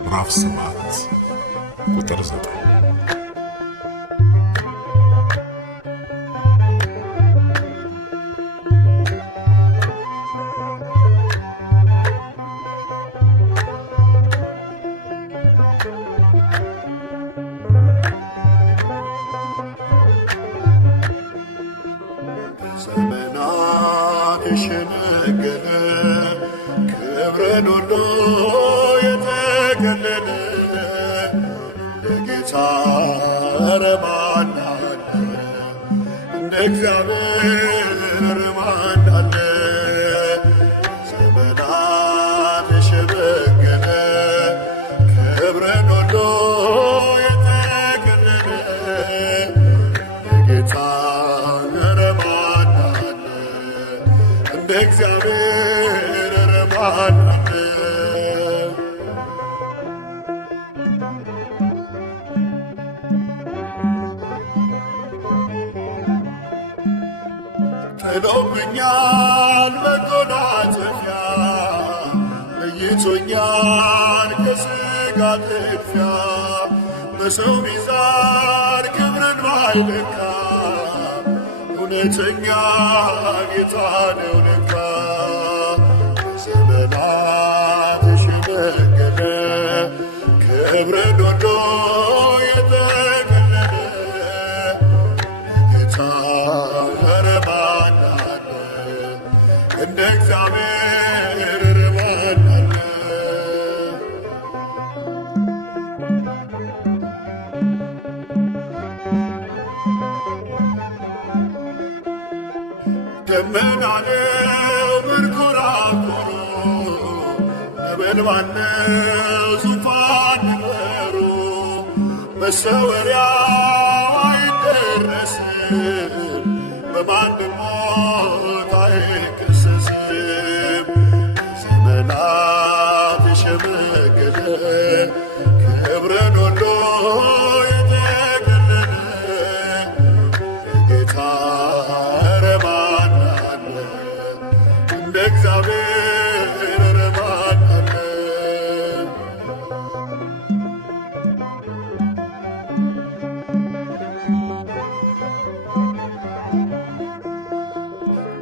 ምዕራፍ 7 ቁጥር 9 ዘመናት የሸነገለ ክብርን ሁሉ የተገለለ ለጌታ ኧረ ማን አለ እንደ እግዚአብሔር ማን አለ ዘመናት የሸነገለ ክብርን ሁሉ የተገለለ ለጌታ እግዚአብሔር ኧረ ማን አለ ጥሎብኛል መጎናጸፊያ ለይቶኛል ከሥጋ ጥድፊያ በሰው ሚዛን ክብርን ባይለካ እውነተኛ ጌታ ነው ለካ ዘመናት የሸመገለ ክብርን ሁሉ የተገለለ ጌታ ኧረ ማን አለ እንደ እግዚአብሔር ኧረ ማን አለ ደመና ነው መንኰራኵር ሞገድ ባለው ዙፋን ነበሩ መሰወሪያው አይደረስም በማንም ሞት አይከሰስም ዘመናት የሸመገለ ክብርን ሁሉ የጠቀለለ ጌታ ኧረ ማን አለ እንደ እግዚአብሔር ኧረ ማን አለ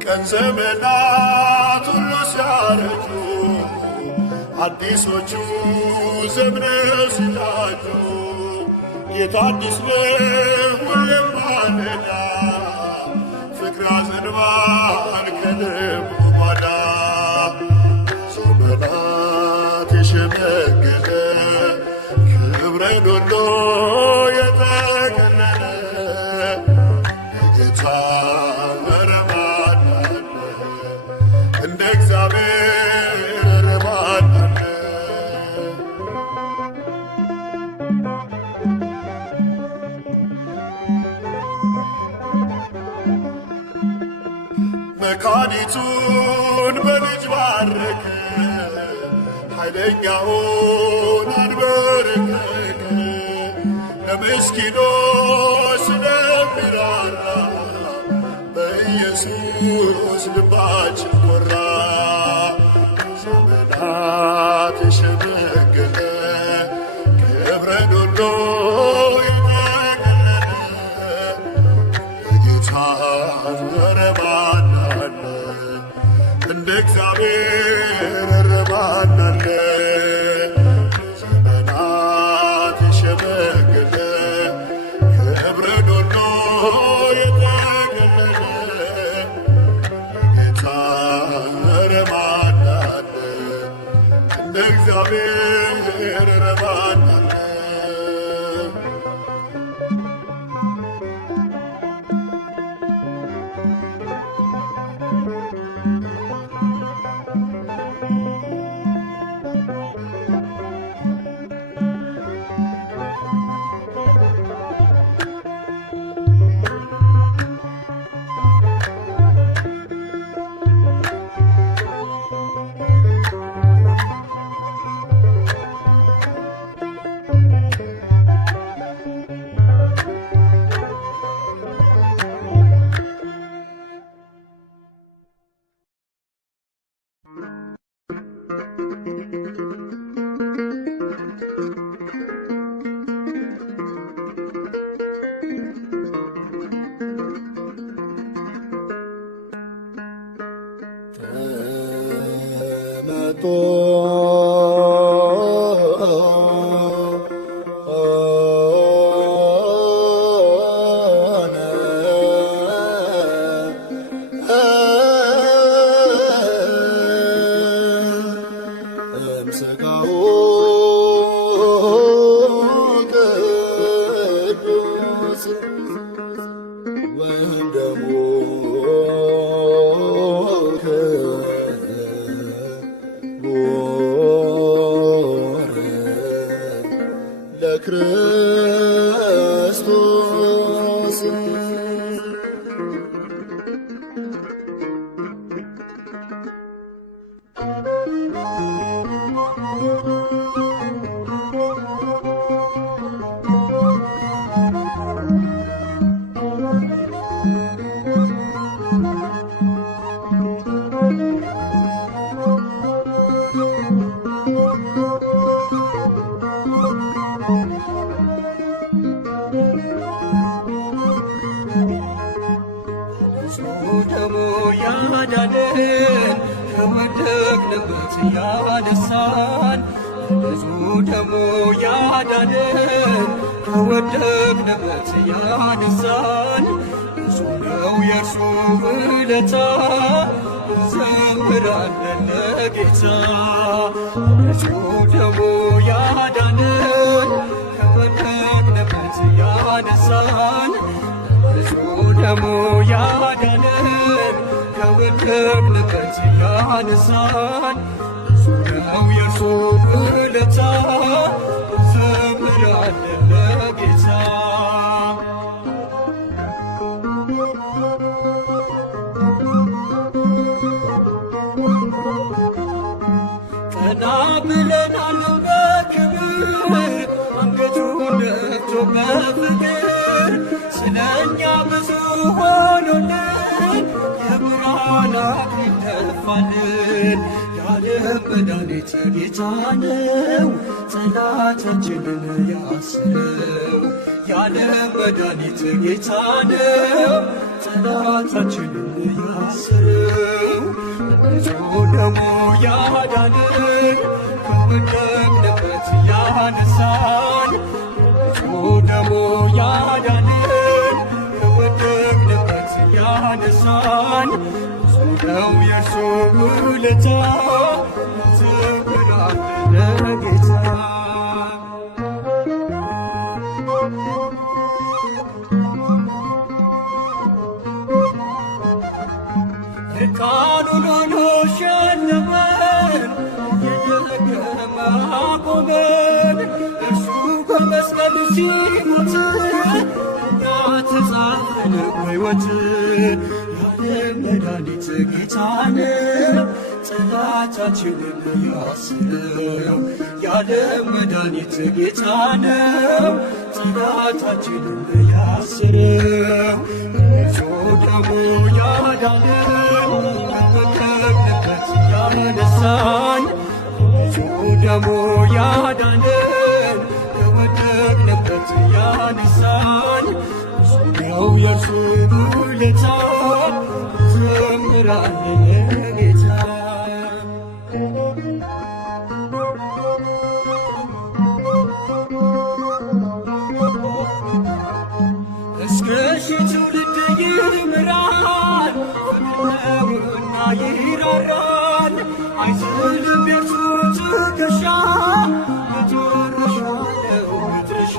ቀን ዘመናት ሁሉ ሲያረጁ አዲሶቹ ዘምነው ሲታጁ ጌታ አዲስ ነው ሁሌም ማለዳ ፍቅር ያዘንባል ከልቡ ጓዳ ዘመናት የሸመገለ ክብርን ሁሉ የጠቀለለ ጌታ ኧረ ማን አለ እንደ እግዚአብሔር ኧረ ማን አለ መካኒቱን በልጅ ባረከ ኃይለኛውን አንበረከከ ለምስኪኖች ስለሚራራ በኢየሱስ ልባችን ኮራ ዘመናት የሸመገለ ክብርን ሁሉ የጠቀለለ ጌታ ኧረ ማን አለ እንደ እግዚአብሔር ኧረ ማን አለ ዘመናት የሸመገለ ክብርን ሁሉ የጠቀለለ ጌታ ኧረ ማን አለ እንደ እግዚአብሔር ኧረ ማን አለ ተመቶ እምሥጋሁ ቅዱስ ወእምደሙ ክቡር ለክርስቶስ ደሙ ያዳነን ከወደቅንበት ያነሳን ብዙ ደሙ ያዳነን ከወደቅንበት ያነሳን ብዙ ነው የእርሱ ውለታ እንዘምራለን ለጌታ ብዙ ደሙ ያዳነን ከወደቅንበት ያነሳን ብዙ ደሙ ያዳነን ከወደቅንበት ያነሳን ብዙ ነው የእርሱ ውለታ ዘምራለን ለጌታ። ቀና ብለናል በክብር አንገቱን ደፍቶ በፍቅር ስለኛ ብዙ ሆኖልን የብርሃን አክሊል ደፋልን። የዓለም መድኃኒት ጌታ ነው ጠላታችንን ያሰረው። የዓለም መድኃኒት ጌታ ነው ጠላታችንን ያሰረው። በንጹሕ ደሙ ያዳንን ከወደቅንበት ያነሳን። በንጹሕ ደሙ ያዳንን ከወደቅንበት ያነሳን። ብዙ ነው የእርሱ ውለታ ዘምራለን ለጌታ። እርቃኑን ሆኖ ሸለመን እየደከመ አቆመን። እርሱ በመስቀሉ ሲሞት እኛ ተጻፈን በሕይወት። የዓለም መድኃኒት ጌታ ነው ጠላታችንን ያሰረው። የዓለም መድኃኒት ጌታ ነው ጠላታችንን ያሰረው። በንጹሕ ደሙ ያዳንን ከወደቅንበት ያነሳን። በንጹሕ ደሙ ያዳንን ከወደቅንበት ያነሳን። ብዙ ነው የእርሱ ውለታ ዘምራለን ለጌታ። እስከ ሺህ ትውልድ ይምራል ፍቅርነውና ይራራል። አይዝልም የእርሱ ትከሻ መጨረሻ ነው መድረሻ።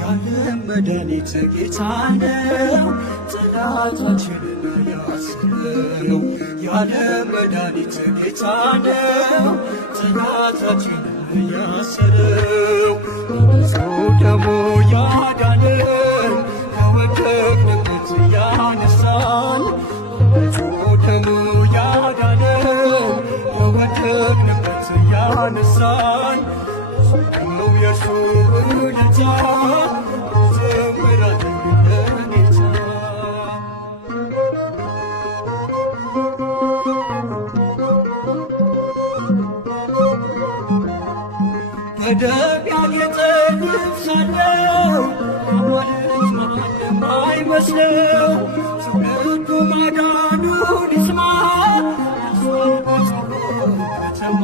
የዓለም መድኃኒት ጌታ ነው ጠላታችንን ያሰረው። የዓለም መድኃኒት ጌታ ነው ጠላታችንን ያሰረው። በንጹሕ ደሙ ያዳንን ከወደቅንበት ያነሳን። በንጹሕ ደሙ ያዳንን ከወደቅንበት ያነሳን። ብዙ ነው የእርሱ ውለታ ዘምራለን ለጌታ። በደም ያጌጠ ልብስ አለው አዋልድ ማንም አይመስለው። ትውልዱ ማዳኑን ይስማ ከተማ።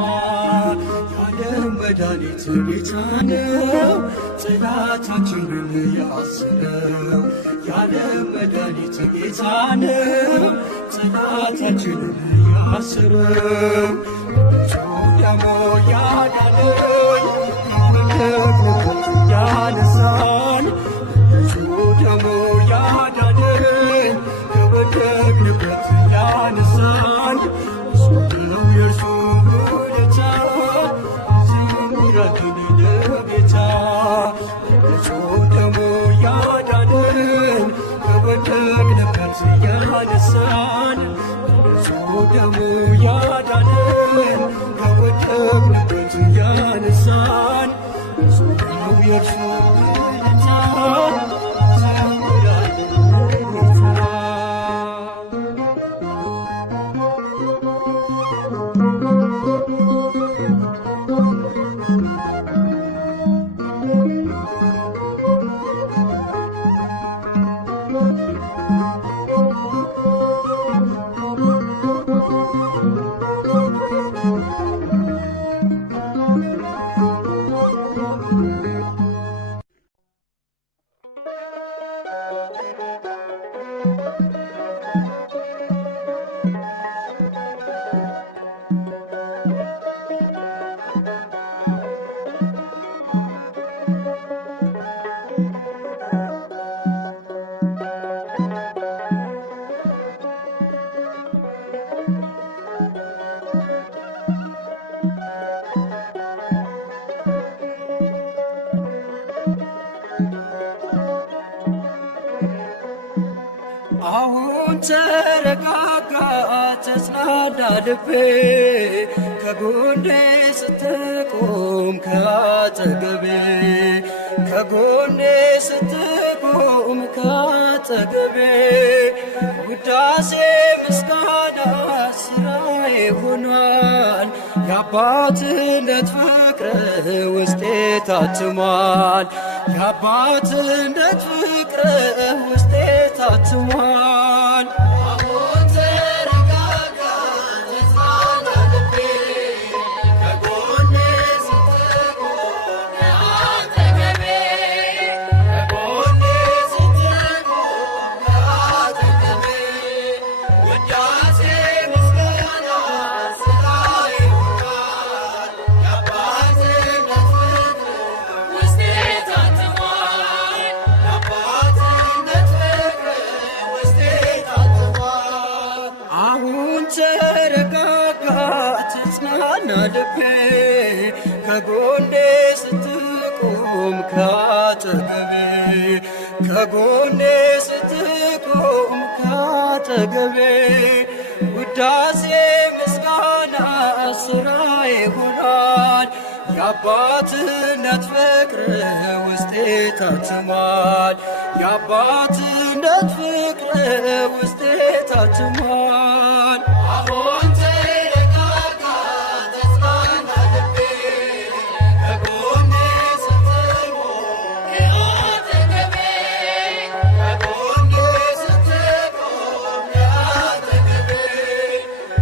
የዓለም መድኃኒት ጌታ ነው ጠላታችንን ያሰረው። የዓለም መድኃኒት ጌታ ነው ጠላታችንን ያሰረው። በንጹሕ ደሙ ያዳንን ከወደቅንበት ያነሳን። በንጹሕ ደሙ ያዳንን ከወደቅንበት ያነሳን። ብዙ ነው የእርሱ ውለታ ዘምራለን ለጌታ። በንጹሕ ደሙ ያዳንን ከወደቅንበት ያነሳን። በንጹሕ ደሙ ያዳንን ከወደቅንበት ያነሳን። ብዙ ነው የእርሱ ውለታ ዘምራለን ለጌታ። ተረጋጋ ተጽናና ልቤ ከጎኔ ስትቆም ከአጠገቤ ከጎኔ ስትቆም ከአጠገቤ ውዳሴ ምስጋና ስራዬ ሆኗል የአባትነት ፍቅር ውስጤ ታትሟል የአባትነት ፍቅር ውስጤ ታትሟል አሁን ተረጋጋ ተጽናና ልቤ ከጎኔ ስትቆም ከአጠገቤ ከጎኔ ስትቆም ከአጠገቤ ውዳሴ ምስጋና ስራዬ ሆኗል የአባትነት ፍቅር ውስጤ ታትሟል የአባትነት ፍቅር ውስጤ ታትሟል አሁን ተረጋጋ ተጽናና ልቤ ከጎኔ ስትቆም ከአጠገቤ ከጎኔ ስትቆም ከአጠገቤ ውዳሴ ምስጋና ስራዬ ሆኗል የአባትነት ፍቅር ውስጤ ታትሟል የአባትነት ፍቅር ውስጤ ታትሟል አሁን ተረጋጋ ተጽናና ልቤ ከጎኔ ስትቆም ከአጠገቤ ከጎኔ ስትቆም ከአጠገቤ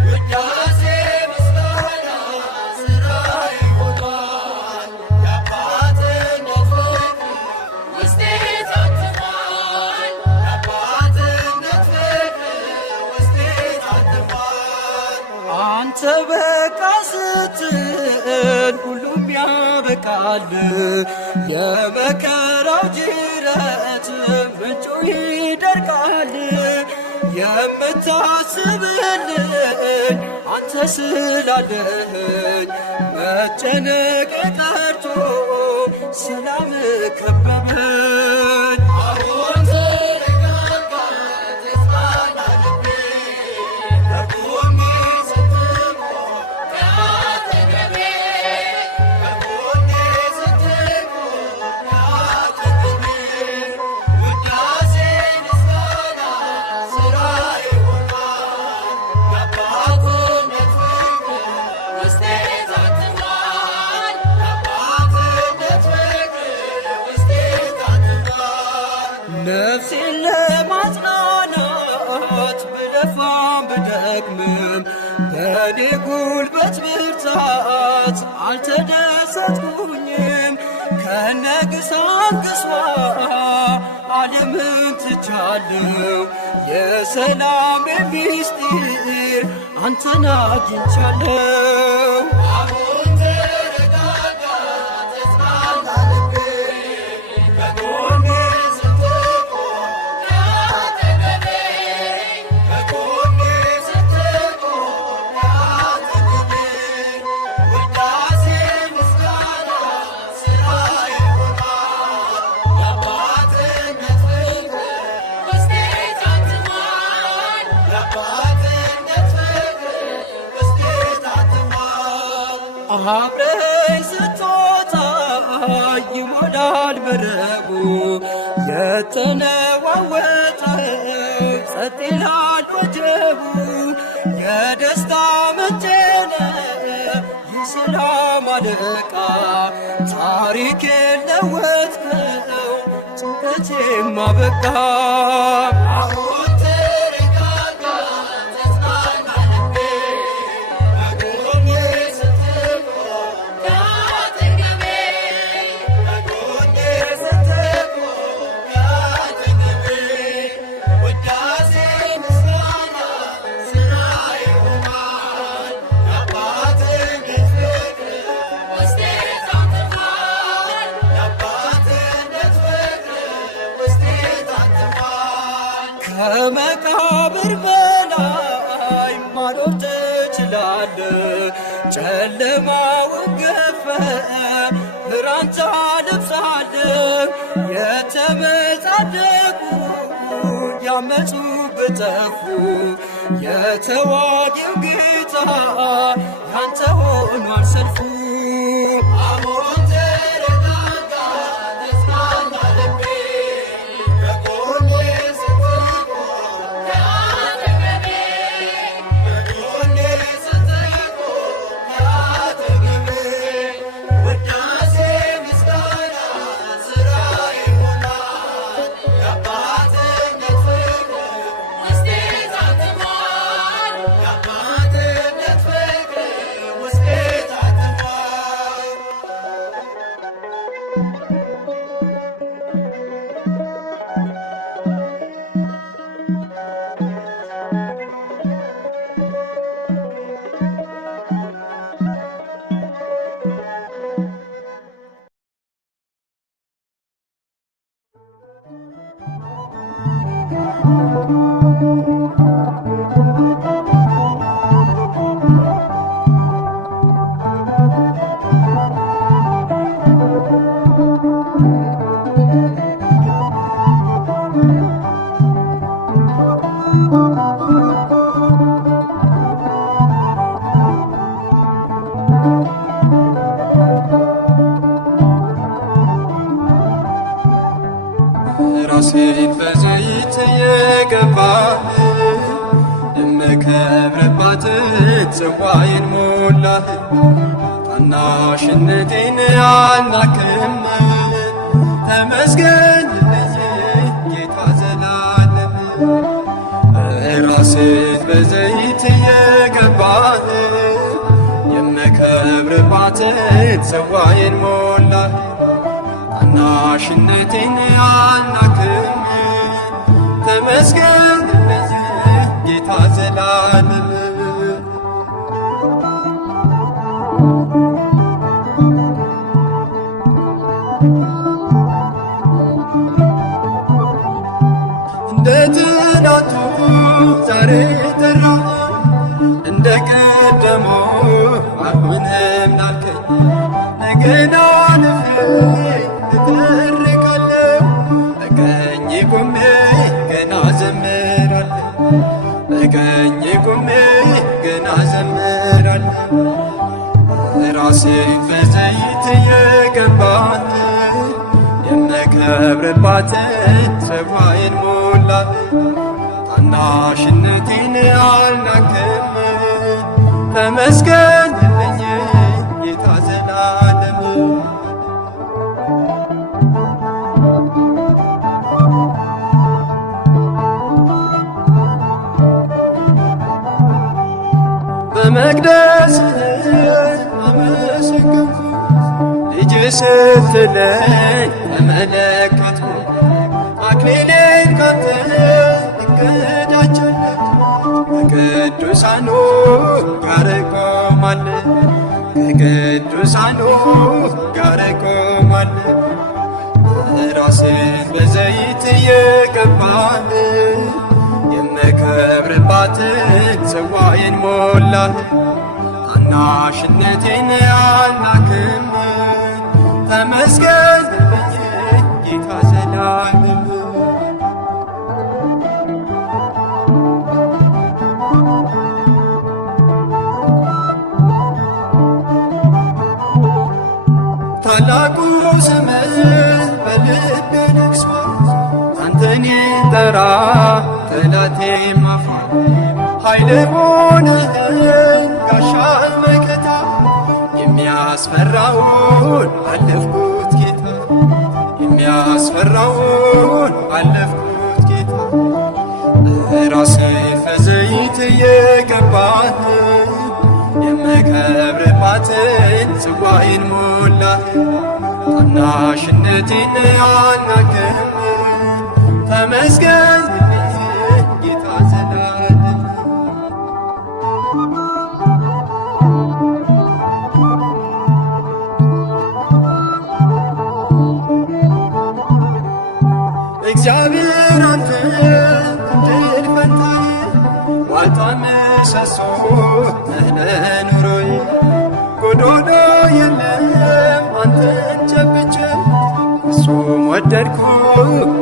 ውዳሴ ምስጋና ስራዬ ሆኗል የአባትነት ፍቅር ውስጤ ታትሟል የአባትነት ፍቅር ውስጤ ታትሟል አንተ በቃ ስትል ሁሉም ያበቃል የመከራው ጅረት ምንጩ ይደርቃል የምታስብልኝ አንተ ስላለህኝ መጨነቅ ቀርቶ ሰላም ከበበኝ አሁን ተረጋጋ ተጽናና ልቤ ከጎኔ ስትቆም ከአጠገቤ ከጎኔ ስትቆም ከአጠገቤ ውዳሴ ምስጋና ስራዬ ሆኗል የአባትነት ፍቅር ውስጤ ታትሟል የአባትነት ፍቅር ውስጤ ታትሟል ነፍሴን ለማጽናናት ብለፋም ብደክምም በእኔ ጉልበት ብርታት አልተደሰትኩኝም ከነግሳንግሷ ዓለምን ትቻለሁ የሰላም ሚስጢር አንተን አግኝቻለሁ አሁን ተረጋጋ ተጽናና ልቤ ከጎኔ ስትቆም ከአጠገቤ ከጎኔ ስትቆም ከአጠገቤ ውዳሴ ምስጋና ስራዬ ሆኗል የአባትነት ፍቅር ውስጤ ታትሟል የአባትነት ፍቅር ውስጤ ታትሟል አብረኝ ስትወጣ ይሞላል መረቡ የተነዋወጠው ጸጥ ይላል ወጀቡ የደስታ ምንጭ ነህ የሰላም አለቃ ታሪኬን ለወጥከው ጭንቀቴም አበቃ አሁን ተረጋጋ ተጽናና ልቤ ከጎኔ ስትቆም ከአጠገቤ ከጎኔ ስትቆም ከአጠገቤ ውዳሴ ምስጋና ስራዬ ሆኗል የአባትነት ፍቅር ውስጤ ታትሟል የአባትነት ፍቅር ውስጤ ታትሟል ከመቃብር በላይ ማኖር ትችላለህ ጨለማውን ገፈህ ብርሃን ታለብሳለህ የተመጻደቁ ያመፁበት ጠፉ። የተዋጊው ጌታ ያንተ ሆኗል ሰልፉ። አሁን ተረጋጋ ተጽናና ልቤ በጎኔ ስትቆም ከአጠገቤ በጎኔ ስትቆም ከአጠገቤ ውዳሴ ምስጋና ስራ ይሆናል የአባትነት ፍቅር ውስጤ ታትሟል የአባትነት ፍቅር ውስጤ ታትሟል። ራሴን በዘይት የቀባህ የምከብርባትን ጽዋዬን ሞላህ። ታናሽነቴን አልናቅም ተመስገንልኝ ጌታ ዘላለም። ራሴን በዘይት የቀባህ የምከብርባትን ጽዋዬን ሞላህ። ታናሽነቴን አልናቅም ተመስገንልኝ ጌታ ዘላለም። እንደ ትናንቱ ዛሬ ጠራህ እንደ ቀደመው አሁንም ላልከኝ ነገን አልፌ እተርካለሁ። በቀኜ ቆሜ ገና ዘምራለሁ በቀኜ ቆሜ ገና ዘምራለሁ። ራሴን በዘይት የቀባህ የምከብርባትን ጽዋዬን ሞላህ። ታናሽነቴን አልናቅም ተመስገንልኝ ጌታ ዘላለም። በመቅደስህ አመሰገንኩ ልጅ ስትለኝ ተመለከትኩ። አክሊሌን ካንተ እቀዳጃለሁ ከቅዱሳኑ ጋር እቆማለሁ ከቅዱሳኑ ጋር እቆማለሁ። ራሴን በዘይት የቀባህ የምከብርባትን ጽዋዬን ሞላህ። ታናሽነቴን አልናቅም ተመስገንልኝ ጌታ ዘላለም። ታላቁ ስምህ በልቤ ነግሷል። አንተን ጠራ ጠላቴ ማፋር ኃይል ሆነኸኝ ጋሻ መከታ። የሚያስፈራውን አለፍኩት ጌታ የሚያስፈራውን አለፍኩት ጌታ። ራሴን በዘይት የቀባህ የምከብርባትን ጽዋዬን ሞላህ። ታናሽነቴን አልናቅም ተመስገንልኝ ጌታ ዘላለም። እግዚአብሔር አንተ ድል ፈንታዬ ዋልታ ምሰሶ ነህ ለኑሮዬ። ጎዶሎ የለም አንተን ጨብጬ ፍጹም ወደድኩ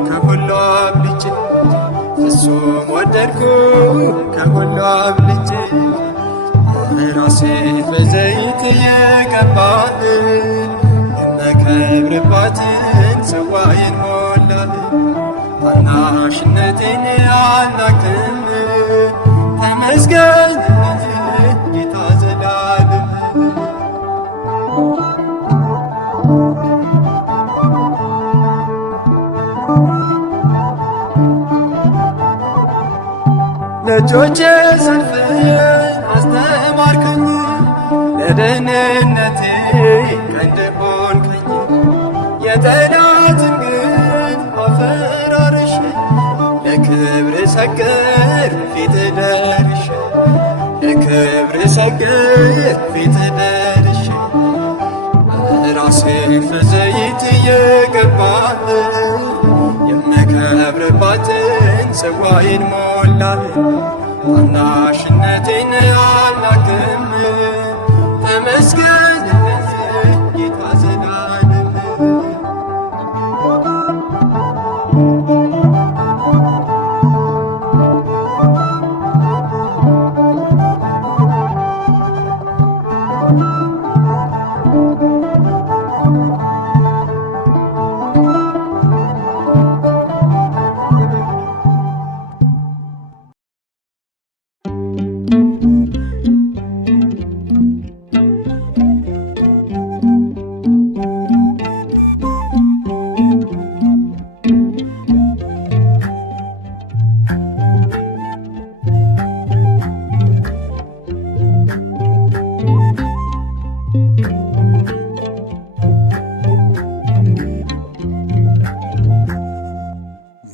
ከሁሉ አብልጬ ፍጹም ፍጹም ወደድኩ ከሁሉ አብልጬ ራሴ በዘይት የቀባህ የምከብርባትን ጽዋዬን ሞላህ። ታናሽነቴን አልናቅም ተመስገን ጌታ ዘላለም። ለእጆቼ ሰልፍን አስተማርከኝ ለደህንነቴ ቀንድ ሆንከኝ። የጠላትን ግፍ አፈራርሼ ለክብር ሰገር ፊት ደርሼ ለክብር ሰገር ፊት ደርሼ ራሴን በዘይት የቀባህ የምከብርባትን ጽዋዬን ሞላህ። ታናሽነቴን አልናቅም ተመስገን ጌታ ዘላለም።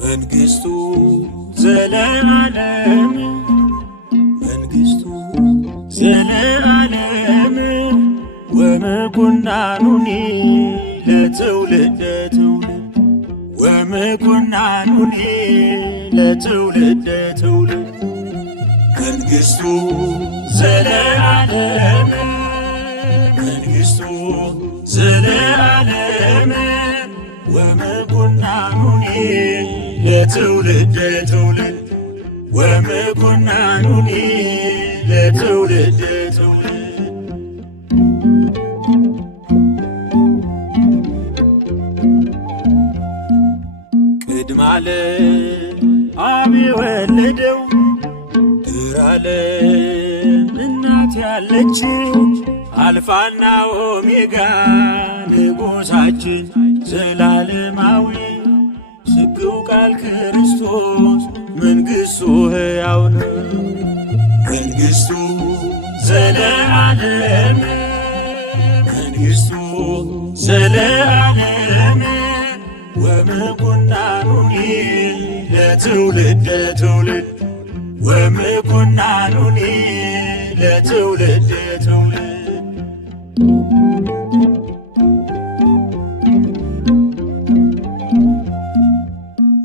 መንግሥቱ ዘለዓለም መንግሥቱ ዘለዓለም ወመኩናኑኒ ለትውልደ ትውልድ ወመኩናኑኒ ለትውልደ ትውልድ መንግሥቱ ዘለዓለም መንግሥቱ ዘለዓለም ወመኩናኑኒ ለትውልደ ትውልድ ወመኩናኑኒ ለትውልደ ትውልድ ቅድመ ዓለም አብ የወለደው ድኅረ ዓለም እናት ያለችው አልፋና ኦሜጋ ንጉሣችን ዘላለማዊ ስግው ቃል ክርስቶስ መንግሥቱ ሕያው ነው። መንግሥቱ ዘለዓለም መንግሥቱ ዘለዓለም ወመኩናኑኒ ለትውልደ ትውልድ ወመኩናኑኒ ለትውልደ ትውልድ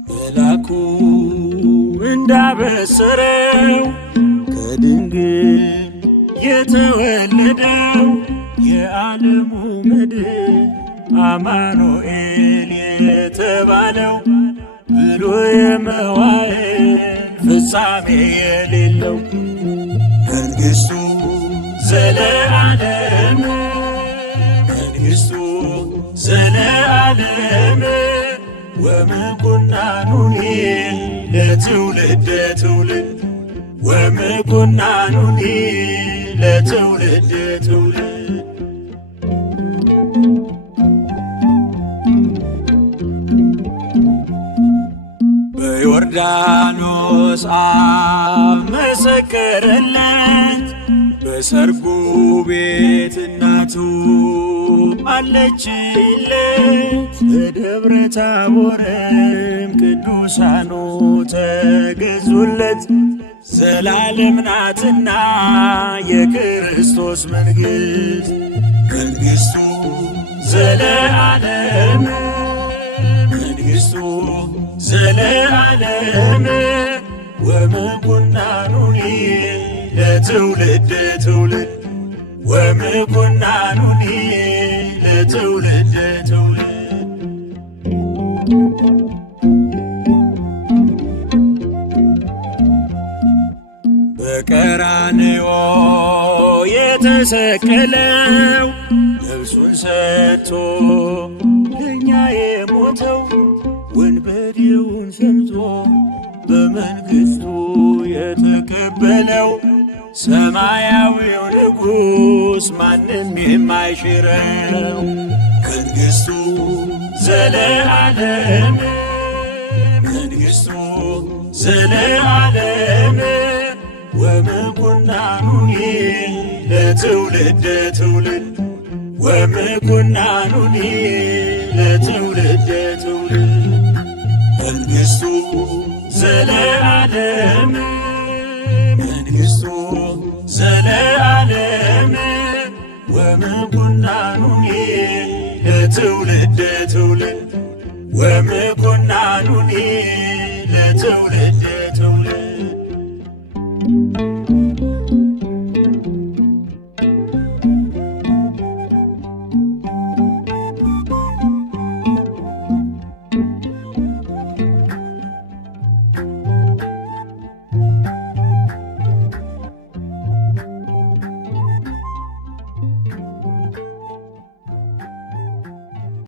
መላኩ እንዳበሰረው ከድንግል የተወለደው የዓለሙ መድኅን አማኑኤል የተባለው ብሎ የመዋዕል ፍጻሜ የሌለው መንግሥቱ ዘለዓለም መንግሥቱ ዘለዓለም ወመኩናኑኒ ለትውልደ ትውልድ ወመኩናኑኒ ለትውልደ ትውልድ በዮርዳኖስ አብ መሰከረለት በሰርጉ ቤት እናቱ አለችለት። በደብረ ታቦርም ቅዱሳኑ ተገዙለት። ዘላለም ናትና የክርስቶስ መንግሥት መንግሥቱ ዘለዓለም መንግሥቱ ዘለዓለም ወመኩናኑኒ ለትውልደ ትውልድ ወመኩናኑኒ ለትውልደ ትውልድ በቀራንዮ የተሰቀለው ነፍሱን ሰጥቶ ለእኛ የሞተው ወንበዴውን ሰምቶ በመንግሥቱ የተቀበለው ሰማያዊው ንጉሥ ማንም የማይሽረው መንግሥቱ ዘለዓለም መንግሥቱ ዘለዓለም ወምኩናኑኒ ለትውልደ ትውልድ ወምኩናኑኒ ለትውልደ ትውልድ መንግሥቱ ዘለዓለም መንግሥቱ ዘለዓለም ወምኩናኑኒ ለትውልደ ትውልድ ወምኩናኑኒ